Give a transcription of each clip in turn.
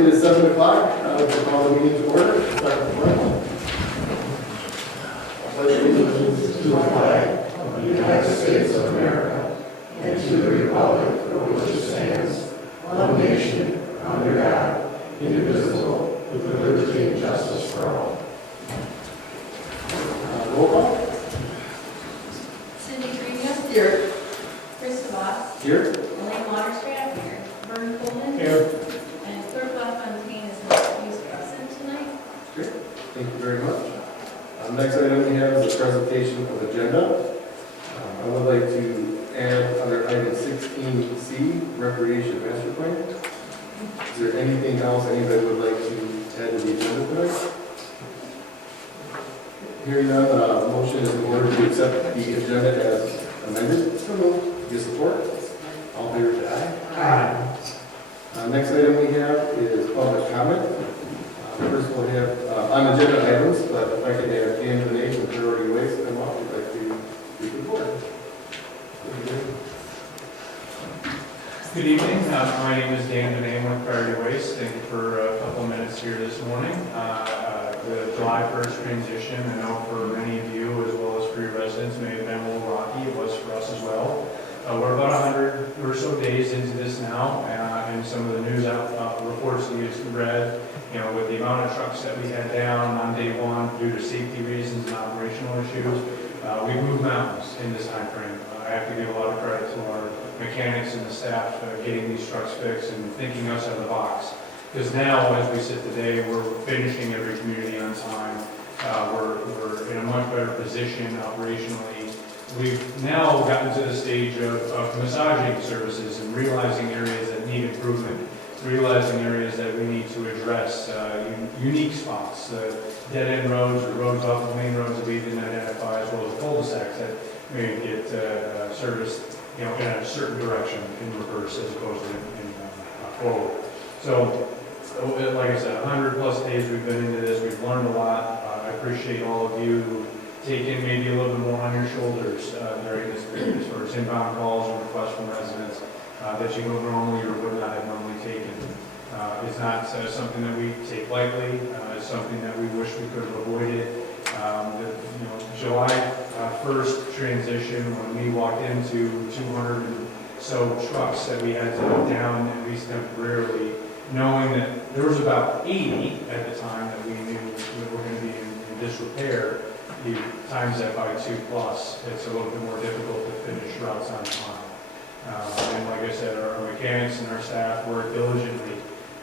it is 7 o'clock. We'll call the meeting to order. Start the pledge. Pledge allegiance to the flag of the United States of America and to the republic for which it stands, one nation, under God, indivisible, with liberty and justice for all. Roll call. Cindy Greenfield. Here. Chris Voss. Here. Elaine Waterstrap. Here. Vern Coleman. Here. And Clerk LaFontaine is not used present tonight. Great. Thank you very much. Next item we have is a presentation of agenda. I would like to add under item 16C, recreation master plan. Is there anything else anybody would like to add to the agenda tonight? Hearing none, motion is in order to accept the agenda as amended. So moved. Your support? All in favor, say aye. Aye. Next item we have is public comment. First we'll have on agenda items, but if I could have Dan Benet from Priority Waste come up, we'd like to speak with the board. Good evening. My name is Dan Benet with Priority Waste. Thank you for a couple minutes here this morning. The July 1st transition, I know for many of you as well as for your residents, may have been a little rocky. It was for us as well. We're about 100 or so days into this now, and some of the news reports that you've read, with the amount of trucks that we had down on day one due to safety reasons and operational issues, we moved mountains in this time frame. I have to give a lot of credit to our mechanics and the staff getting these trucks fixed and thinking us out of the box. Because now, as we sit today, we're finishing every community on time. We're in a much better position operationally. We've now gotten to the stage of massaging services and realizing areas that need improvement, realizing areas that we need to address, unique spots, dead-end roads or roads off the main roads that we didn't identify, as well as cul-de-sacs that may get serviced, in a certain direction in reverse as opposed to in forward. So, like I said, 100 plus days we've been into this. We've learned a lot. I appreciate all of you who take in maybe a little bit more on your shoulders during this period, as far as inbound calls and requests from residents that you would normally or would not have normally taken. It's not something that we take lightly. It's something that we wish we could have avoided. July 1st transition, when we walked into 200 and so trucks that we had to down at least temporarily, knowing that there was about 80 at the time that we knew that were going to be in disrepair. You times that by 2 plus, it's a little bit more difficult to finish routes on time. And like I said, our mechanics and our staff worked diligently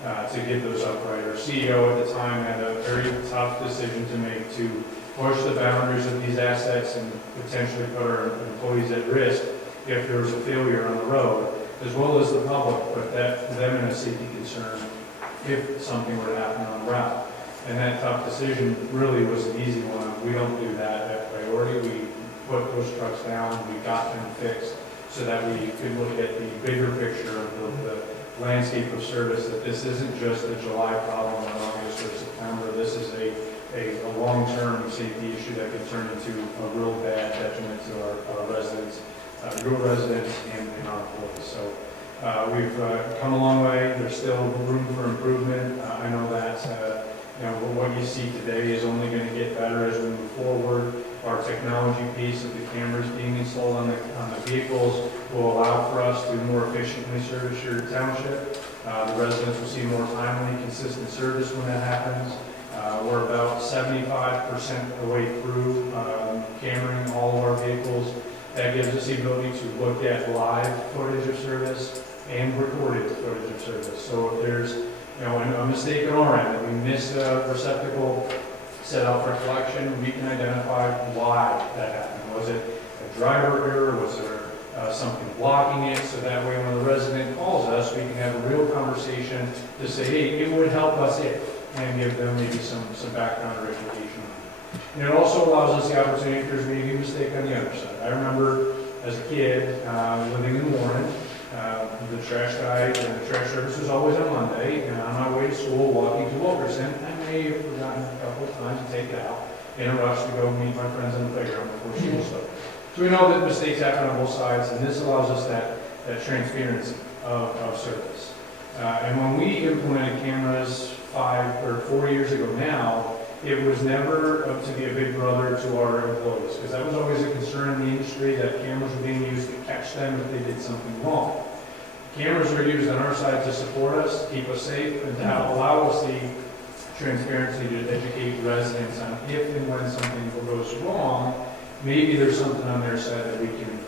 to get those upright. Our CEO at the time had a very tough decision to make to push the boundaries of these assets and potentially put our employees at risk if there was a failure on the road, as well as the public, put them in a safety concern if something were to happen on the route. And that tough decision really was an easy one. We don't do that at priority. We put those trucks down, we got them fixed so that we could look at the bigger picture of the landscape of service, that this isn't just a July problem or August or September. This is a long-term safety issue that could turn into a real bad detriment to our residents, your residents, and our employees. So we've come a long way. There's still room for improvement. I know that what you see today is only going to get better as we move forward. Our technology piece of the cameras being installed on the vehicles will allow for us to more efficiently service your township. The residents will see more timely, consistent service when that happens. We're about 75% of the way through cameraing all of our vehicles. That gives us the ability to look at live footage of service and recorded footage of service. So if there's a mistake on our end, that we missed a receptacle set out for collection, we can identify why that happened. Was it a driver error? Was there something blocking it? So that way when the resident calls us, we can have a real conversation to say, hey, it would help us if, and give them maybe some background or education. And it also allows us the opportunity if there's maybe a mistake on the other side. I remember as a kid living in Warren, the trash guy and the trash service was always on Monday, and on my way to school walking to Wilkerson, I may have forgotten a couple of times to take it out in a rush to go meet my friends on the playground before school started. So we know that mistakes happen on both sides, and this allows us that transparency of service. And when we implemented cameras 5 or 4 years ago now, it was never to be a big brother to our employees, because that was always a concern in the industry, that cameras were being used to catch them if they did something wrong. Cameras are used on our side to support us, to keep us safe, and to allow us the transparency to educate residents on if and when something goes wrong, maybe there's something on their side that we can improve.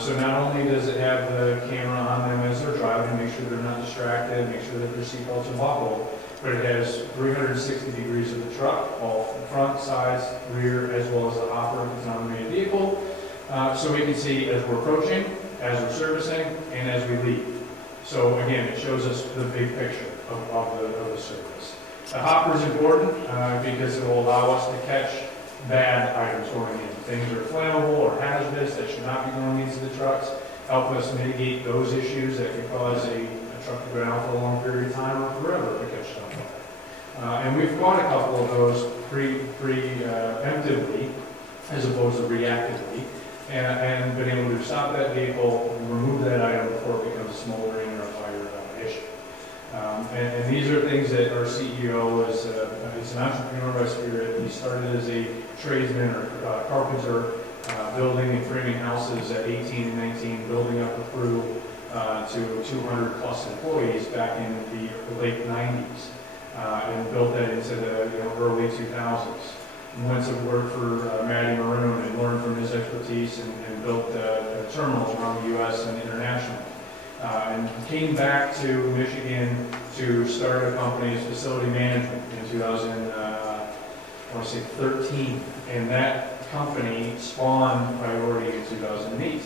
So not only does it have the camera on them as they're driving, make sure they're not distracted, make sure that their seatbelts are buckled, but it has 360 degrees of the truck, all front, sides, rear, as well as the hopper if it's an automated vehicle. So we can see as we're approaching, as we're servicing, and as we leave. So again, it shows us the big picture of the service. The hopper is important because it will allow us to catch bad items going in. Things that are flammable or hazardous that should not be going into the trucks. Help us mitigate those issues that could cause a truck to go down for a long period of time or forever to catch on fire. And we've caught a couple of those preemptively as opposed to reactively, and been able to stop that vehicle and remove that item before it becomes a smoldering or a fire issue. And these are things that our CEO is an entrepreneur by spirit. He started as a tradesman or carpenter, building and framing houses at 18 and 19, building up a crew to 200 plus employees back in the late 90s, and built that into the early 2000s. And went to work for Matty Maroon and learned from his expertise and built terminals around the U.S. and internationally. And came back to Michigan to start a company as facility management in 2013, and that company spawned Priority in 2018.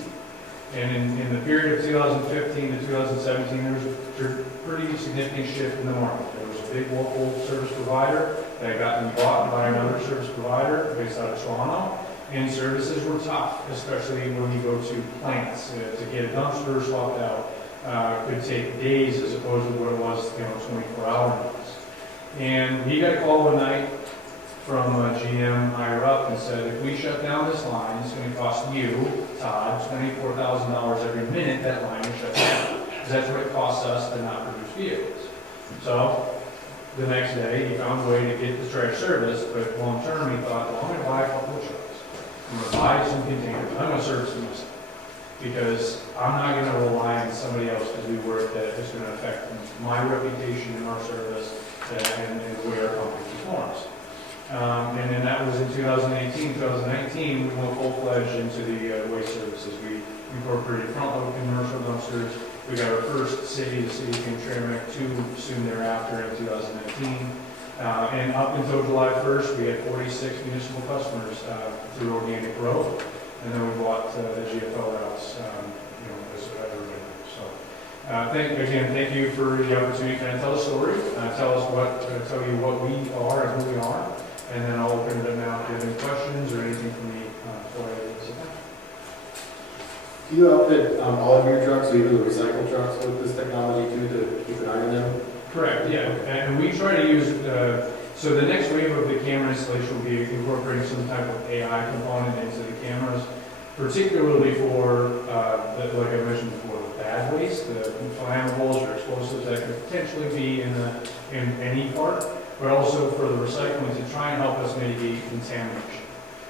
And in the period of 2015 to 2017, there was a pretty significant shift in the market. There was a big local service provider that had gotten bought by another service provider based out of Toronto, and services were tough, especially when you go to plants. To get a dumpster swapped out could take days as opposed to what it was, 24-hour notice. And he got a call one night from a GM higher up and said, if we shut down this line, it's going to cost you, Todd, $24,000 every minute that line is shut down. Because that's what it costs us to not produce vehicles. So the next day, he found a way to get the trash service, but long term, he thought, well, I'm going to buy a couple of trucks. I'm going to buy some containers. I'm going to service them myself. Because I'm not going to rely on somebody else to do work that is going to affect my reputation in our service and the way our company performs. And then that was in 2018. 2019, we went full-fledged into the waste services. We incorporated front-load commercial dumpsters. We got our first city-to-city Tramtrak 2 soon thereafter in 2019. And up until July 1st, we had 46 municipal customers through organic growth. And then we bought the GFL routes, as everybody knows. So, thank you for the opportunity. Can I tell a story? Tell you what we are and who we are, and then I'll open it up now if you have any questions or anything for me before I sit down. Do you outfit all of your trucks, or even the recycle trucks, with this technology too, to keep an eye on them? Correct, yeah. And we try to use, so the next wave of the camera installation will be incorporating some type of AI component into the cameras, particularly for, like I mentioned before, the bad waste, the flammables or explosives that could potentially be in any part, but also for the recycling to try and help us mitigate contamination.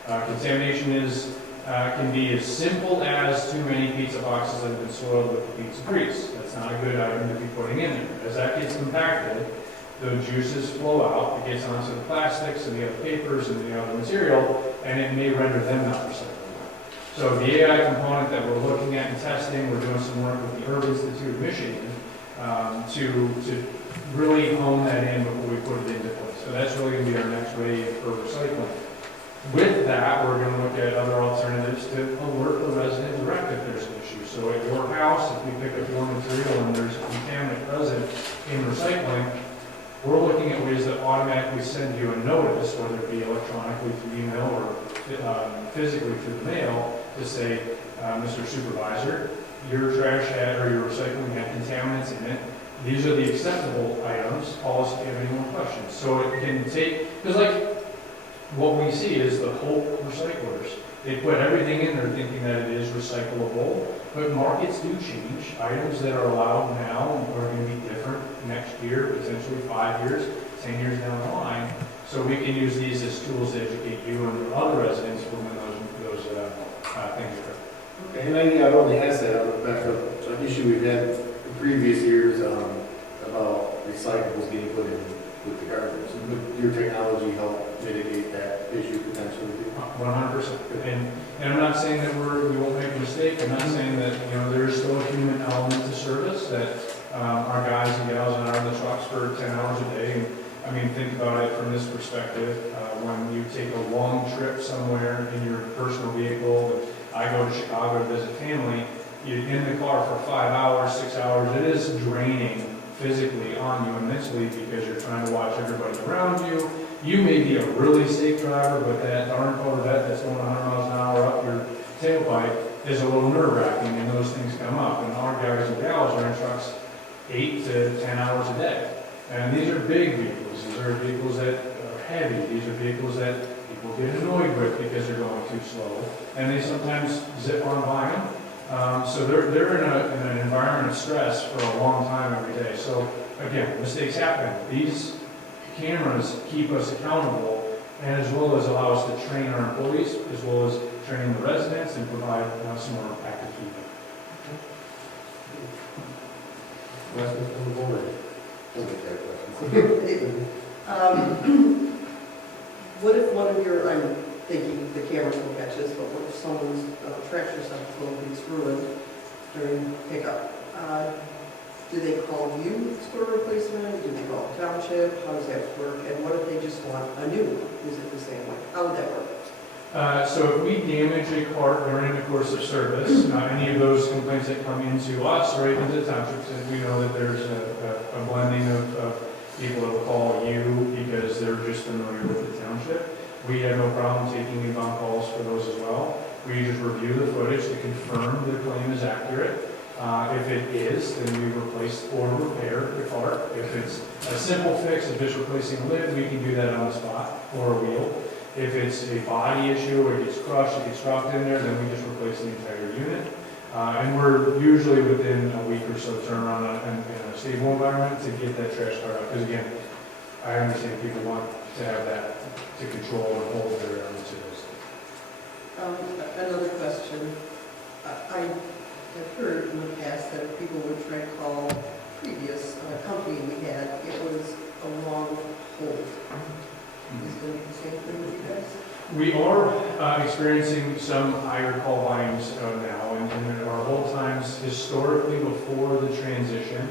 Contamination can be as simple as too many pizza boxes that have been soiled with pizza grease. That's not a good item to be putting in there. As that gets compacted, the juices flow out, it gets onto the plastics and the other papers and the other material, and it may render them not recyclable. So the AI component that we're looking at and testing, we're doing some work with the Urban Institute of Michigan to really hone that in before we put it into place. So that's really going to be our next wave for recycling. With that, we're going to look at other alternatives to alert the resident direct if there's an issue. So at your house, if we pick up your material and there's a contaminant present in recycling, we're looking at ways that automatically send you a notice, whether it be electronically through email or physically through the mail, to say, Mr. Supervisor, your trash had, or your recycling had contaminants in it. These are the acceptable items. Call us if you have any more questions. So it can take, because what we see is the Hope recyclers. They put everything in there thinking that it is recyclable, but markets do change. Items that are allowed now are going to be different next year, potentially 5 years, 10 years down the line. So we can use these as tools to educate you and other residents for when those things occur. And I only asked that on the back of an issue we've had in previous years about recyclables getting put in with the garbage. Would your technology help mitigate that issue potentially? 100%. And I'm not saying that we won't make a mistake. I'm not saying that, there's still a human element to service, that our guys and gals are on the trucks for 10 hours a day. And, I mean, think about it from this perspective. When you take a long trip somewhere in your personal vehicle, I go to Chicago to visit family, you're in the car for 5 hours, 6 hours. It is draining physically on you and mentally because you're trying to watch everybody around you. You may be a really safe driver, but that darn Corvette that's going 100 miles an hour up your tailpipe is a little nerve-wracking, and those things come up. And our guys and gals are in trucks 8 to 10 hours a day. And these are big vehicles. These are vehicles that are heavy. These are vehicles that people get annoyed with because they're going too slow. And they sometimes zip on by them. So they're in an environment of stress for a long time every day. So again, mistakes happen. These cameras keep us accountable, and as well as allow us to train our employees, as well as train the residents and provide some more active feedback. Questions from the board? Don't get that question. What if one of your, I'm thinking the cameras will catch this, but what if someone's tractor supply gets ruined during pickup? Do they call you for a replacement? Do they call the township? How does that work? And what if they just want a new one? Is it the same way? How would that work? So if we damage a cart during the course of service, any of those complaints that come into us or even to the townships, and we know that there's a blending of people that will call you because they're just familiar with the township. We have no problem taking inbound calls for those as well. We just review the footage to confirm the claim is accurate. If it is, then we replace or repair the cart. If it's a simple fix of just replacing a lid, we can do that on the spot, or a wheel. If it's a body issue, or it gets crushed, it gets dropped in there, then we just replace the entire unit. And we're usually within a week or so turnaround in a stable environment to get that trash cart out. Because again, I understand people want to have that to control and hold their materials. Another question. I've heard in the past that if people would try to call previous company we had, it was a long hold. Is it going to be the same thing with you guys? We are experiencing some higher call volumes now, and our hold times historically before the transition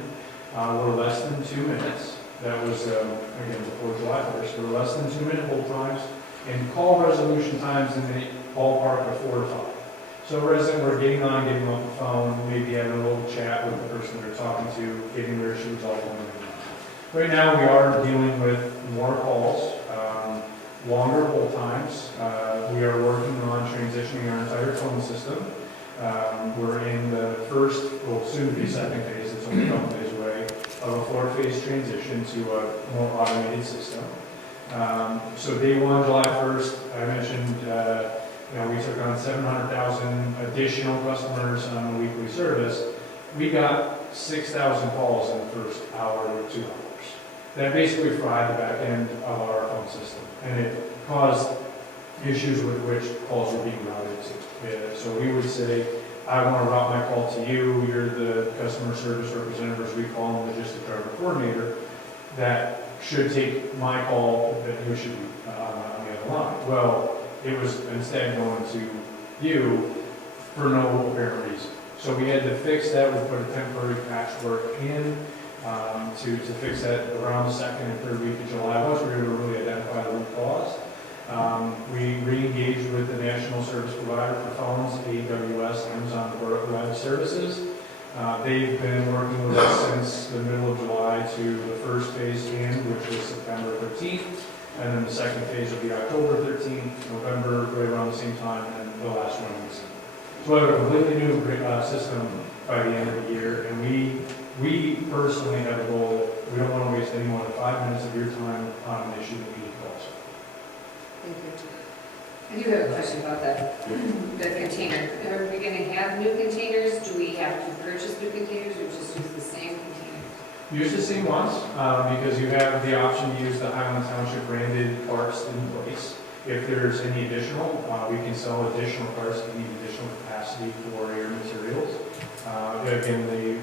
were less than 2 minutes. That was, again, before July 1st. There were less than 2 minute hold times, and call resolution times in the ballpark of 4 to 5. So resident, we're getting on, getting off the phone, maybe having a little chat with the person they're talking to, getting their issue resolved. Right now, we are dealing with more calls, longer hold times. We are working on transitioning our entire phone system. We're in the first, well, soon to be second phase, it's only a couple days away, of a 4-phase transition to a more automated system. So day one, July 1st, I mentioned, we took on 700,000 additional customers on a weekly service. We got 6,000 calls in the first hour or 2 hours. That basically fried the back end of our phone system, and it caused issues with which calls were being routed to. So we would say, I want to route my call to you, you're the customer service representative, as we call them, logistic driver coordinator, that should take my call, that you should be on the other line. Well, it was instead going to you for no apparent reason. So we had to fix that. We put a temporary patchwork in to fix that around the second and third week of July. Once we were able to really identify the root cause, we re-engaged with the national service provider for phones, AWS, Amazon Web Services. They've been working with us since the middle of July to the first phase in, which was September 13th. And then the second phase will be October 13th, November, right around the same time, and the last one in December. So we have a completely new system by the end of the year, and we personally have a goal that we don't want to waste any more than 5 minutes of your time on an issue that we need to solve. Thank you. I do have a question about the container. Are we going to have new containers? Do we have to purchase new containers or just use the same container? Use the same ones, because you have the option to use the Highland Township branded carts in place. If there's any additional, we can sell additional carts that need additional capacity for air materials. Again, the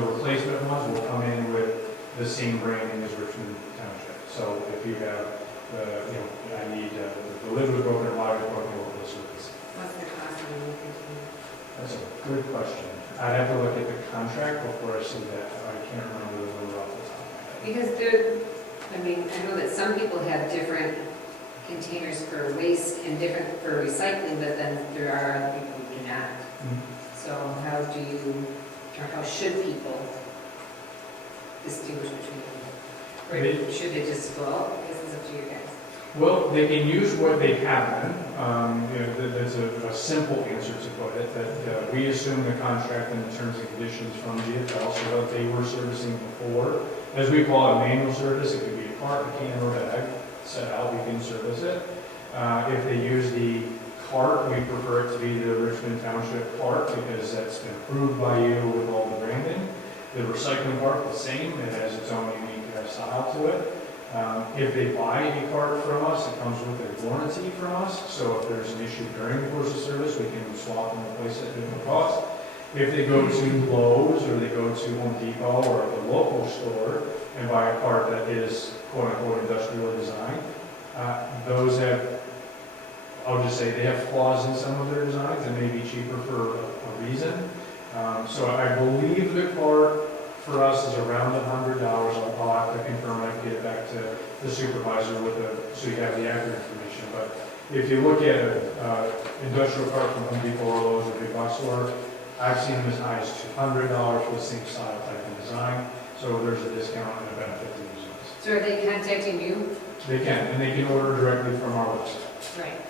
replacement ones will come in with the same branding as Richmond Township. So if you have, I need the lid was broken or water was broken over the surface. What's the cost of a new container? That's a good question. I'd have to look at the contract before I see that. I can't remember the number off the top of my head. Because I know that some people have different containers for waste and different for recycling, but then there are other people who do not. So how should people distinguish between them? Or should they just go out? I guess it's up to you guys. Well, they can use what they have been. That's a simple answer to put it, that we assume the contract and the terms and conditions from GFL so that they were servicing before. As we call it, manual service, it could be a cart, a can, or a bag. Set out, we can service it. If they use the cart, we prefer it to be the Richmond Township cart because that's been approved by you with all the branding. The recycling cart, the same. It has its own unique style to it. If they buy a cart from us, it comes with a warranty from us. So if there's an issue during the course of service, we can swap and replace it at no cost. If they go to Lowe's or they go to Home Depot or the local store and buy a cart that is quote-unquote industrial design, those have, I'll just say, they have flaws in some of their designs and may be cheaper for a reason. So I believe the cart for us is around $100. I'll have to confirm. I can get it back to the supervisor so you have the accurate information. But if you look at an industrial cart from Home Depot or Lowe's or big box store, I've seen them as high as $200 for the same style, type, and design. So there's a discount and a benefit to using this. So are they contacting you? They can, and they can order directly from our website. Right.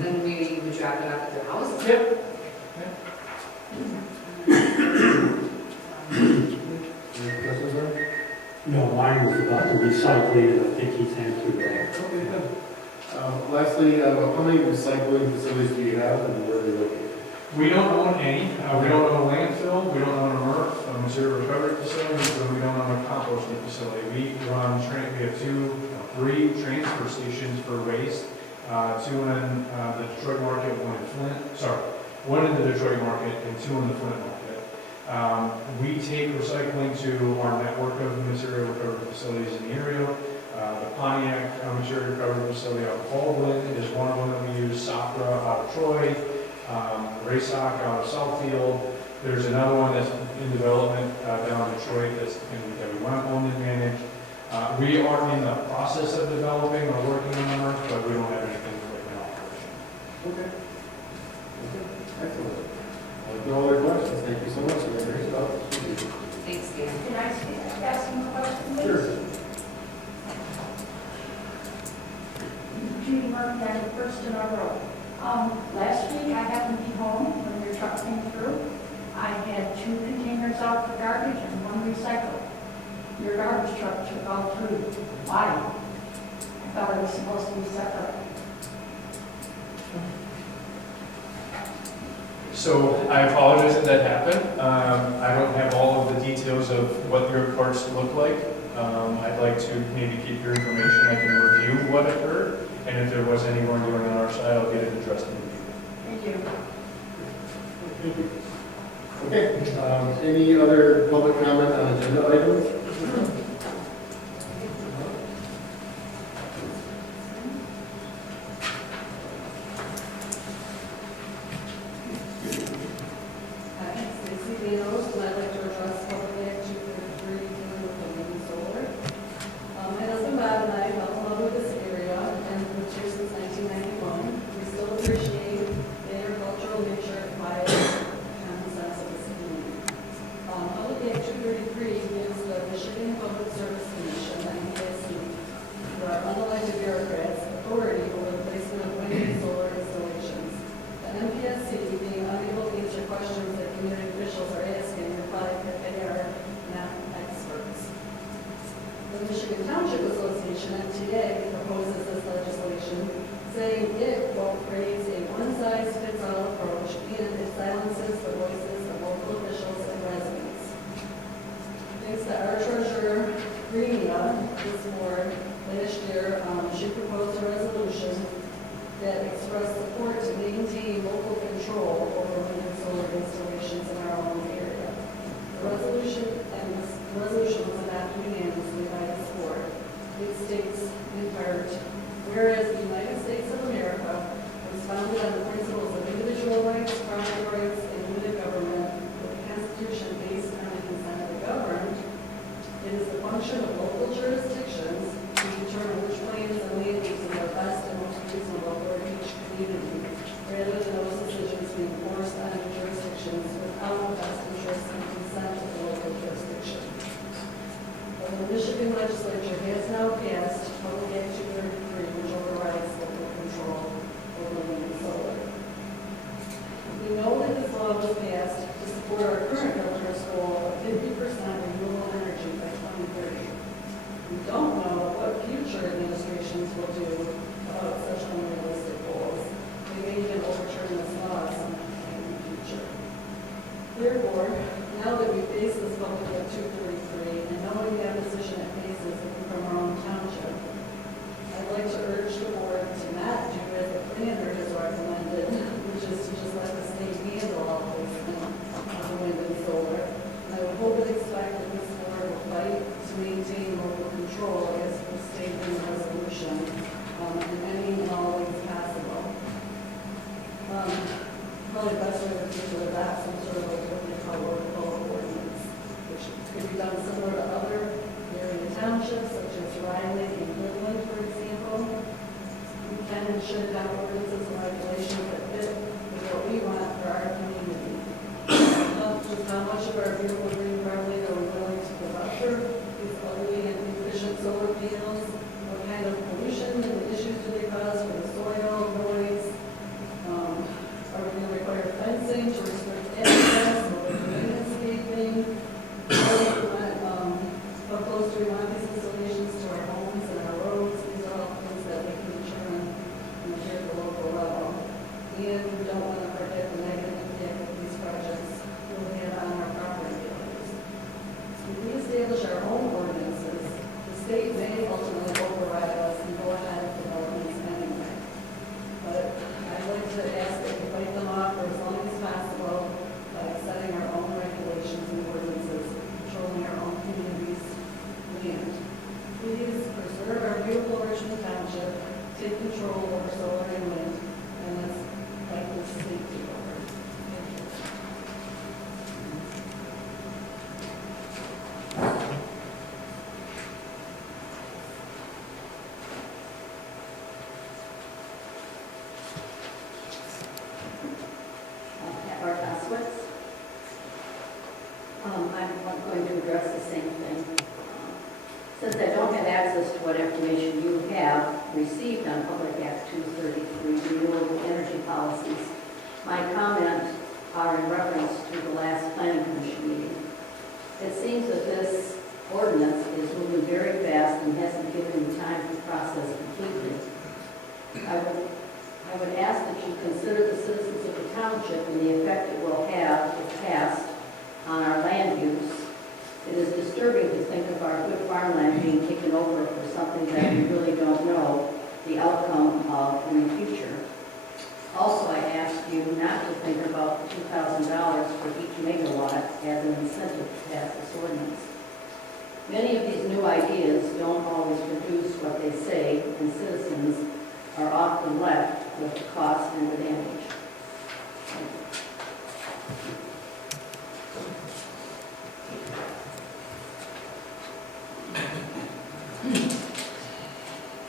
Then maybe you would drop it off at their house? Yep. Any questions there? No, mine was about the recycling, and I think he's answered that. Okay, good. Lastly, how many recycling facilities do you have and where are they located? We don't own any. We don't own a landfill. We don't own a MRF, a material recovery facility, and we don't own a composting facility. We run we have three transfer stations for waste. Two in the Detroit market, one in the Detroit market and two in the Flint market. We take recycling to our network of material recovery facilities in the area. The Pontiac material recovery facility out of Baldwin is one of them that we use. Sopra out of Troy, Raysock out of Southfield. There's another one that's in development down in Detroit that we want to own and manage. We are in the process of developing or working on it, but we don't have anything right now. Okay. Excellent. No other questions. Thank you so much. Great stuff. Thanks, Dan. Can I ask him a question, please? Sure. Judy Murphy, I'm the first in our row. Last week, I happened to be home when your truck came through. I had 2 containers out for garbage and 1 recycled. Your garbage truck took all 3. Why? I thought it was supposed to be separate. So I apologize that that happened. I don't have all of the details of what your carts look like. I'd like to maybe keep your information. I can review what occurred, and if there was any wrongdoing on our side, I'll get it addressed immediately. Thank you. Thank you. Okay. Any other public comment on agenda items? Public Act 233 gives the Michigan Township Association, MTA, proposes this legislation, saying it, quote, creates a one-size-fits-all approach and it silences the voices of local officials and residents. Thanks to our treasurer, Greenia, this board, last year, she proposed a resolution that expressed support to maintain local control over wind and solar installations in our own area. The resolution was adopted unanimously by this board. It states in part, whereas the United States of America was founded on the principles of individual rights, property rights, and limited government, with a constitution based on the consent of the governed, it is the function of local jurisdictions to determine which plans and land uses are best and most reasonable for each community, rather than those decisions being forced on the jurisdictions without the best interest and consent of the local jurisdiction. The Michigan legislature has now passed Public Act 233, which overrides local control over wind and solar. We know that this law was passed to support our current governor's goal of 50% renewable energy by 2030. We don't know what future administrations will do about such unrealistic goals. They may even overturn this law sometime in the future. Therefore, now that we face this Public Act 233 and knowing the opposition it faces from our own township, I'd like to urge the board to not do as the planner has recommended, which is to just let the state handle all this on wind and solar. And I would hope and expect that this board will fight to maintain local control as we state in the resolution in any and all ways possible. Probably the best way to do that, some sort of like what they call local ordinance, which could be done similar to other area townships, such as Riley and Midland, for example. We can and should have ordinances and regulations that fit with what we want for our community. Just how much of our beautiful green property are we willing to put up for these ugly and inefficient solar panels? What kind of pollution and issues do they cause for the soil, noise? Are we going to require fencing to restrict access or landscaping? How close do we want these installations to our homes and our roads? These are all things that we can determine here at the local level. And we don't want to forget the negative impact that these projects will have on our property values. If we establish our own ordinances, the state may ultimately override us and go ahead with developments anyway. But I'd like to ask that we fight them off for as long as possible by setting our own regulations and ordinances, controlling our own communities' land. Please preserve our beautiful Richmond Township, take control over solar and wind, and let's fight this safety over. Thank you. I'm going to address the same thing. Since I don't have access to what information you have received on Public Act 233, renewable energy policies, my comments are in reference to the last planning commission meeting. It seems that this ordinance is moving very fast and hasn't given you time to process completely. I would ask that you consider the citizens of the township and the effect it will have, if passed, on our land use. It is disturbing to think of our good farmland being taken over for something that we really don't know the outcome of in the future. Also, I ask you not to think about $2,000 for each megawatt as an incentive to pass this ordinance. Many of these new ideas don't always produce what they say, and citizens are often left with the cost and the damage.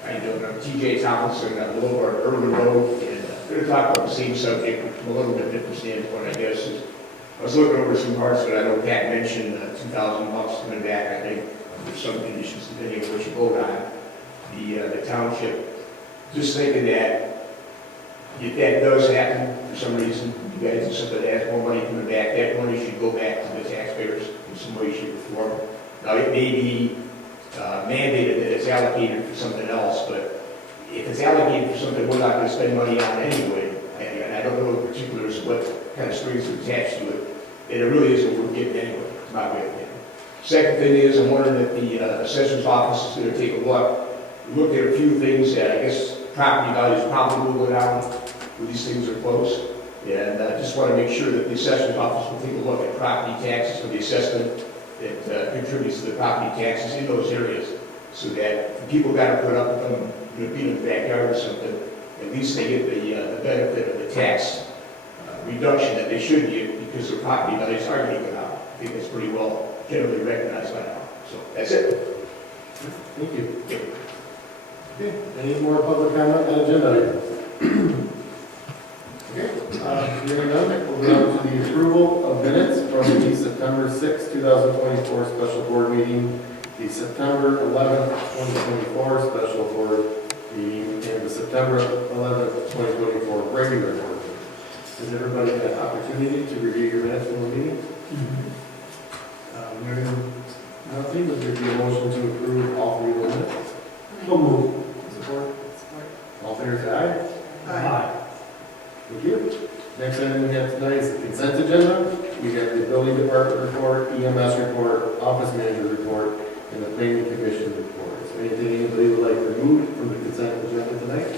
How you doing? I'm TJ Tomlinson. I'm over on Urban Road, and I'm going to talk about the same subject from a little bit different standpoint, I guess. I was looking over some parts that I know Pat mentioned, 2,000 months coming back, I think, with some conditions depending on what you vote on. The township, just thinking that if that does happen for some reason, you guys decide to have more money coming back, that money should go back to the taxpayers in some way, shape, or form. Now, it may be mandated that it's allocated for something else, but if it's allocated for something we're not going to spend money on anyway, and I don't know in particulars what kind of strings are attached to it, and it really is what we're getting anyway, it's my way of thinking. Second thing is, I'm wondering if the assessor's office is going to take a look. We looked at a few things that I guess property values probably will go down when these things are closed. And I just want to make sure that the assessor's office will take a look at property taxes for the assessment that contributes to the property taxes in those areas. So that if people got to put up with them, be in the backyard or something, at least they get the benefit of the tax reduction that they should get because their property values are going to go down. I think that's pretty well generally recognized by now. So that's it. Thank you. Okay, any more public comment on agenda items? Okay, hearing none, we'll go to the approval of minutes from the September 6, 2024 special board meeting, the September 11, 2024 special board meeting, and the September 11, 2024 regular board meeting. Has everybody had an opportunity to review your minutes from the meeting? Hearing nothing, would there be a motion to approve all three of the minutes? So move. Support? All fair say aye. Aye. Thank you. Next item we have tonight is the consent agenda. We have the building department report, EMS report, office manager report, and the planning commission report. Is there anything anybody would like to remove from the consent agenda tonight?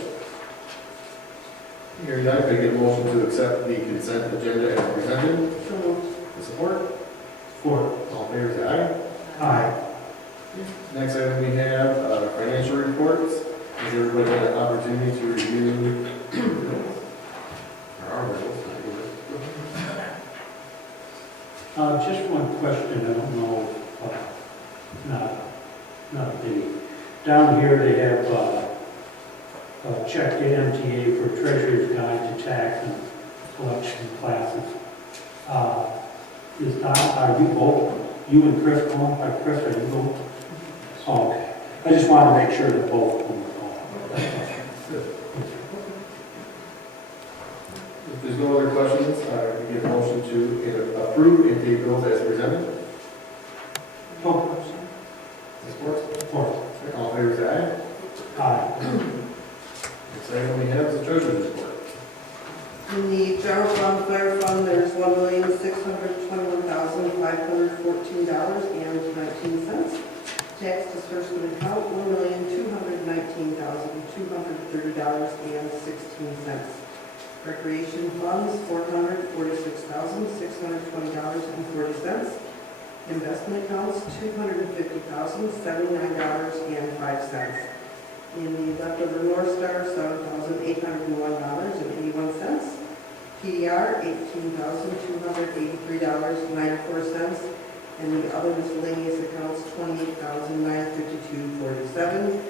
Hearing none, can I get a motion to accept the consent agenda as presented? So moved. The support? Support. All fair say aye. Aye. Next item we have financial reports. Has everybody had an opportunity to review? Just one question, I don't know, not the, down here they have checked the MTA for Treasurer's Guide to Tax and Collection Classes. Is Don, are you both, you and Chris going? Chris, are you going? Oh, okay. I just want to make sure that both of them are going. If there's no other questions, we get a motion to approve and pay bills as presented. Oh, Support? support. All in favor, say aye. Aye. Next item we have is the treasurer's report. In the general fund, fire fund, there's $1,621,514.19. Tax disbursement account, $1,219,230.16. Recreation funds, $446,620.40. Investment accounts, $250,079.05. In the leftover North Star, $7,801.81. PDR, $18,283.94. And the other miscellaneous accounts, $28,952.47.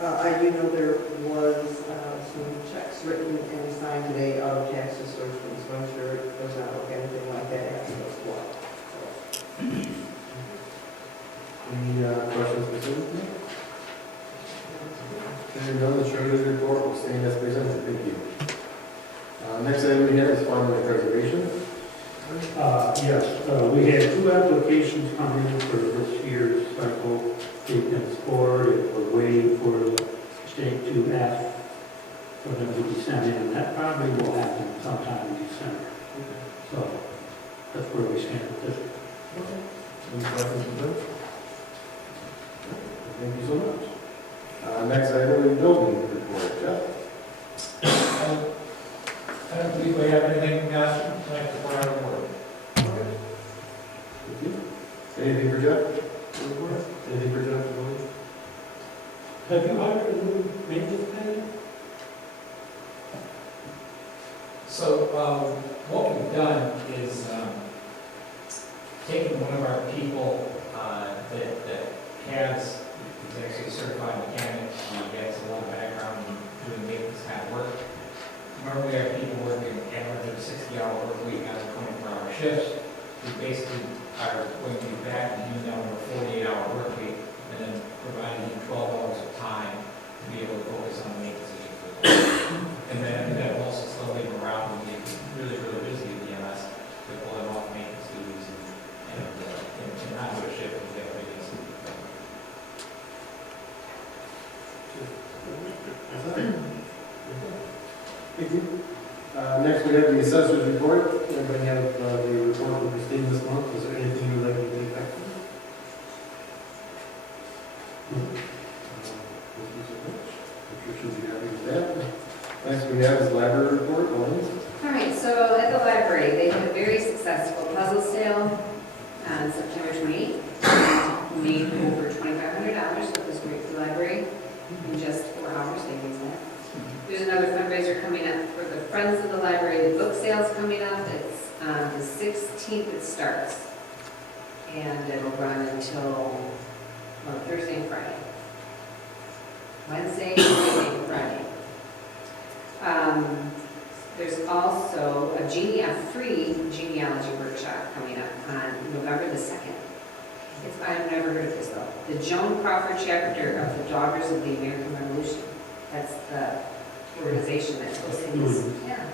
I do know there was some checks written and signed today out of tax disbursement, so I'm sure it does not look anything like that after those what. Any questions for Susan? Hearing none, the treasurer's report will stand as presented. Thank you. Next item we have is farmland preservation. Yes, we had 2 applications come in for this year's cycle. They've been scored, and we're waiting for the state to ask for them to be sent in, and that probably will happen sometime in December. So that's where we stand with this. Any questions for Bill? Thank you so much. Next item is building report. Jeff? I don't believe we have anything tonight before our work. Thank you. Anything for Jeff? Anything for Jeff? Have you hired a new maintenance manager? So what we've done is taken one of our people that has, is actually a certified mechanic, he has a lot of background in doing maintenance kind of work. Normally our people work an average of 60-hour work week on 24-hour shifts. We basically are going to be back and him down to a 48-hour work week and then providing him 12 hours of time to be able to focus on the maintenance issues. And then that will also slow him around and get really, really busy at the EMS to pull him off maintenance duties and not do a shift and get ready. Thank you. Next, we have the assessor's report. Everybody have the report that we stated this month. Is there anything you'd like to take back? I'm sure she'll be happy with that. Next, we have is the library report. Lauren? All right, so at the library, they had a very successful puzzle sale on September 28th. We made over $2,500, so it was great for the library. In just 4 hours, they raised that. There's another fundraiser coming up for the Friends of the Library. The book sale's coming up. It's the 16th it starts. And it'll run until Thursday and Friday. Wednesday, Thursday, and Friday. There's also a free genealogy workshop coming up on November the 2nd. I've never heard of this though. The Joan Crawford chapter of the Daughters of the American Revolution. That's the organization that's hosting this. Yeah.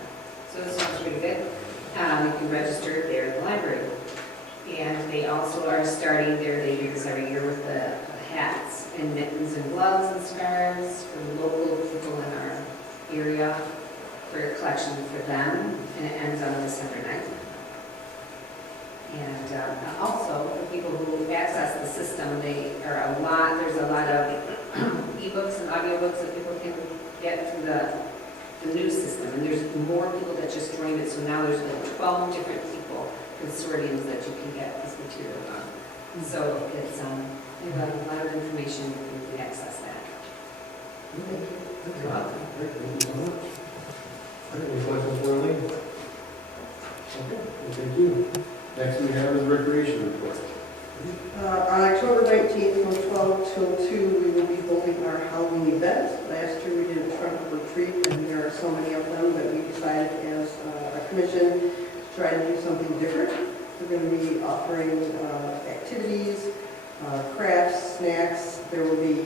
So this sounds pretty good. You can register there in the library. And they also are starting they do this every year with the hats and mittens and gloves and scarves for local people in our area for a collection for them. And it ends on December 9th. And also, for people who access the system, there's a lot of ebooks and audiobooks that people can get through the new system. And there's more people that just joined it, so now there's like 12 different people, consortiums that you can get this material on. And so it's there's a lot of information, you can access that. You're welcome. Great, thank you so much. All right, any questions for Elaine? Okay, well, thank you. Next we have is recreation report. On October 19th, from 12 till 2, we will be holding our Halloween event. Last year we did a trunk or treat, and there are so many of them that we decided as a commission to try to do something different. We're going to be offering activities, crafts, snacks. There will be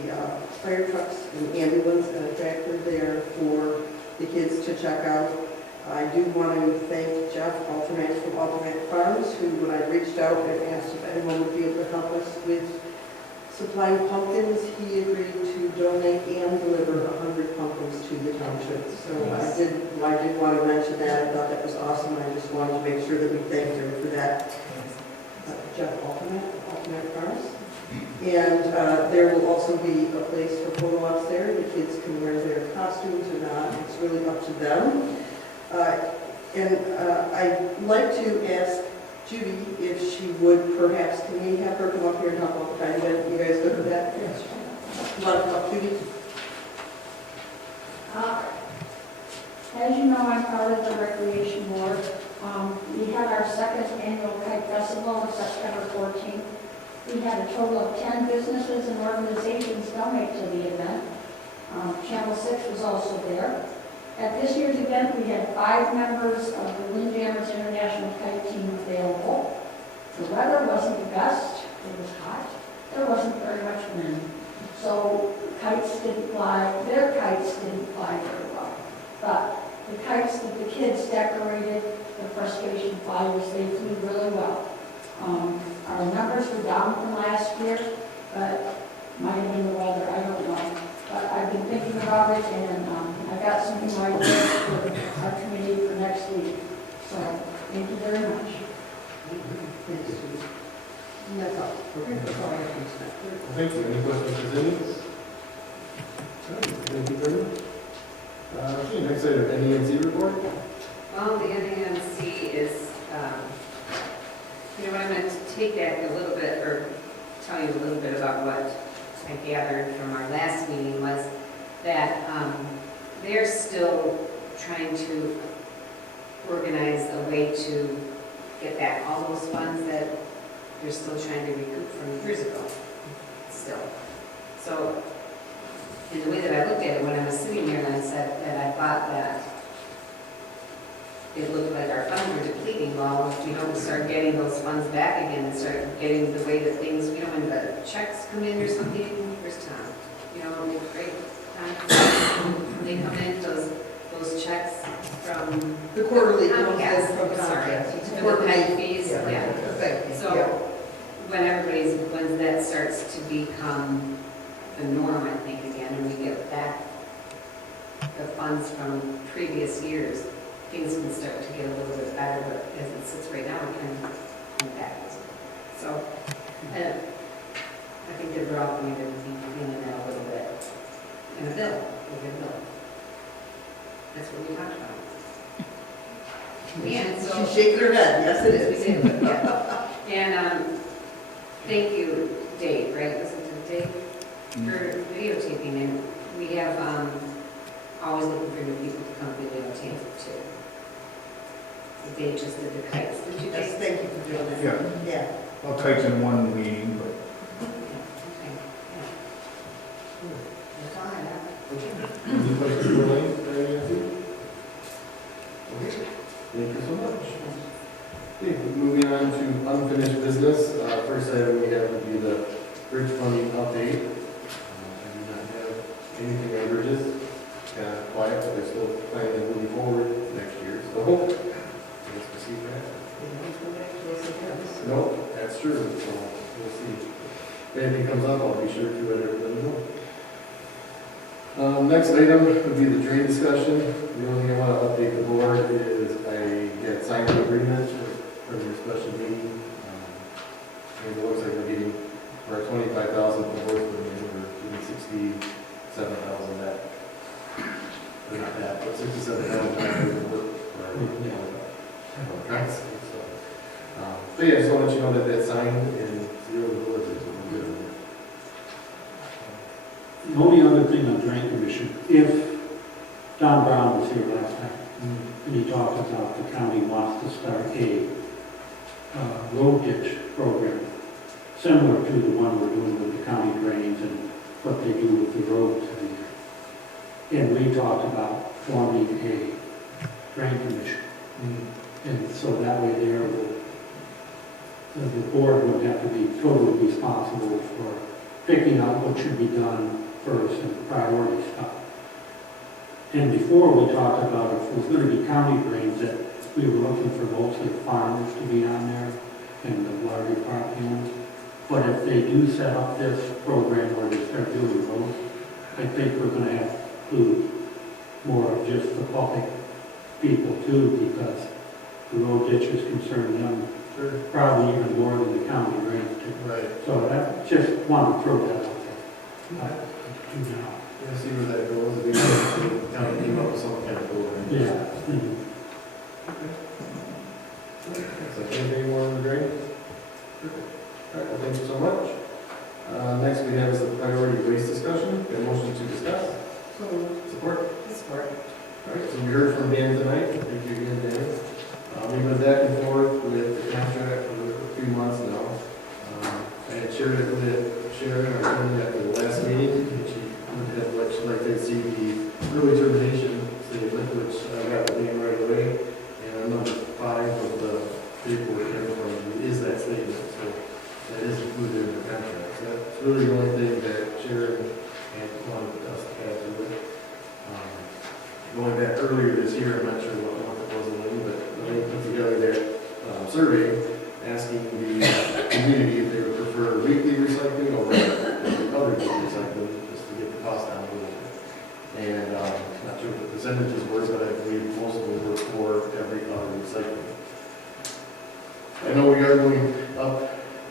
fire trucks, an ambulance, and a tractor there for the kids to check out. I do want to thank Jeff Alterman from Alterman Farms, who, when I reached out and asked if anyone would be able to help us with supplying pumpkins, he agreed to donate and deliver 100 pumpkins to the township. So I did want to mention that. I thought that was awesome. I just wanted to make sure that we thanked him for that. Jeff Alterman Farms. And there will also be a place for photo ops there. The kids can wear their costumes or not. It's really up to them. I'd like to ask Judy if she would perhaps, can we have her come up here and help out the time? You guys good with that? Yes. You want to help Judy? As you know, I'm part of the recreation board. We had our second annual kite festival on September 14th. We had a total of 10 businesses and organizations donate to the event. Channel 6 was also there. At this year's event, we had 5 members of the Windjammers International Kite Team available. The weather wasn't the best. It was hot. There wasn't very much wind. So kites didn't fly. Their kites didn't fly very well. But the kites that the kids decorated, the frustration flyers, they flew really well. Our numbers were down from last year, but might have been the weather, I don't know. But I've been thinking about it, and I got something like this for our committee for next week. So, thank you very much. Thanks, Judy. And that's all. Okay, that's all I have to say. Thank you. Any questions for Cindy? Thank you very much. Okay, next item, NEMC report. Well, the NAMC is, what I'm going to take that a little bit, or tell you a little bit about what I gathered from our last meeting was that they're still trying to organize a way to get back all those funds that they're still trying to recoup from years ago, still. So, in the way that I looked at it when I was sitting here, and I said that I thought that it looked like our funds were depleting. Well, if we don't start getting those funds back again and start getting the way that things, when the checks come in or something, where's Tom? It's great. When they come in, those checks from The quarterly Comcast, comes in from sorry, Comcast. for the kite fees, Yeah. yeah. Thank you. So when that starts to become the norm, I think, again, and we get back funds from previous years, things can start to get a little bit better, but as it sits right now, we're kind of backwards. So, I think that we're all going to be feeling that a little bit. And a bill, we'll get a bill. That's what we talked about. And so. She's shaking her head, yes it is. We did, yeah. And, thank you, Dave, right? Was it Dave? For videotaping, and we have, always looking for new people to come videotape too. Dave just did the kites, did you Yes, guys? thank you for doing that. Yeah. Yeah. I'll take in one meeting, but Okay, yeah. That's all I have. Any questions for Elaine or Nancy? Okay, thank you so much. Okay, moving on to unfinished business. First item we have would be the bridge funding update. I do not have anything on bridges. Kind of quiet, but they're still planning on moving forward next year, so let's proceed with that. No, that's true, so we'll see. If anything comes up, I'll be sure to let everybody know. Next item would be the drain discussion. The only thing I want to update the board is I had signed an agreement for your special meeting. And it looks like we're getting, we're at 25,000 for both of them, and we're getting 67,000 back. Or not that, but 67,000 back for the work for our, contracts. So yeah, just want to let you know that that's signed and zero deliveries, so we're good. The only other thing on drain commission, if Don Brown was here last time, and he talked about the county wants to start a road ditch program, similar to the one we're doing with the county drains and what they do with the roads every year. And we talked about forming a drain commission. And so that way there, the board would have to be totally responsible for picking out what should be done first and priority stuff. And before we talked about if it was going to be county drains, that we were looking for mostly farmers to be on there and the larger property owners. But if they do set up this program where they start doing roads, I think we're going to have to include more of just the public people too, because the road ditches concern them probably even more than the county drains do. Right. So I just want to throw that out there. Do now. We'll see where that goes. If the county came up with some kind of program. Yeah. Mhm. So anything more on the drain? Perfect. All right, well, thank you so much. Next we have is the priority waste discussion. Got a motion to discuss. So, Support. support. All right, so we heard from Dan tonight. Thank you again, Dan. We've been back and forth with the contract for a few months now. I had shared it with Sharon, our attorney, at the last meeting, and she would have like to see the early termination statement, which I got the name right away. And number 5 of the paperwork here in front of you is that statement, so that is included in the contract. So that's really the only thing that Sharon had wanted us to add to it. Going back earlier this year, I'm not sure what month it was in, but they put together that survey asking the community if they would prefer weekly recycling or other recycling, just to get the cost down a little bit. And not sure what the percentages were, but I believe most of them were for every other recycling. I know we are going up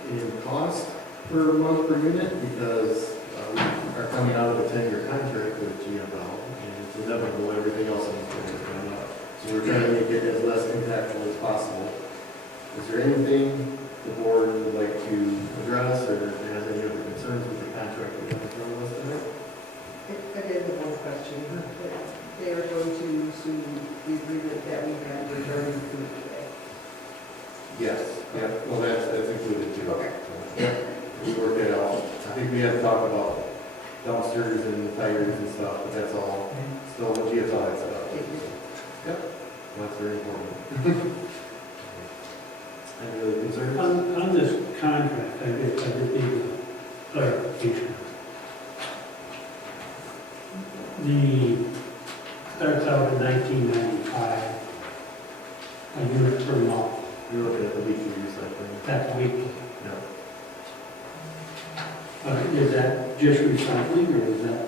in cost per month per unit because we are coming out of a 10-year contract with GFL. It's inevitable, everything else in the is going up. So we're trying to make it as less impactful as possible. Is there anything the board would like to address, or has any other concerns with the contract we have in front of us tonight? I did have one question. They are going to sue the agreement that we had regarding food today. Yes. Yeah, well, that's included too. Okay. Yeah, we worked it out. I think we had to talk about dumpsters and tires and stuff, but that's all still what GSI had set up. Yep, that's very important. Any other concerns? On this contract, I did need a clarification. The, starts out in 1995, a unit per month, You're looking at the weekly recycling. that's weekly. No. Is that just recycling, or is that,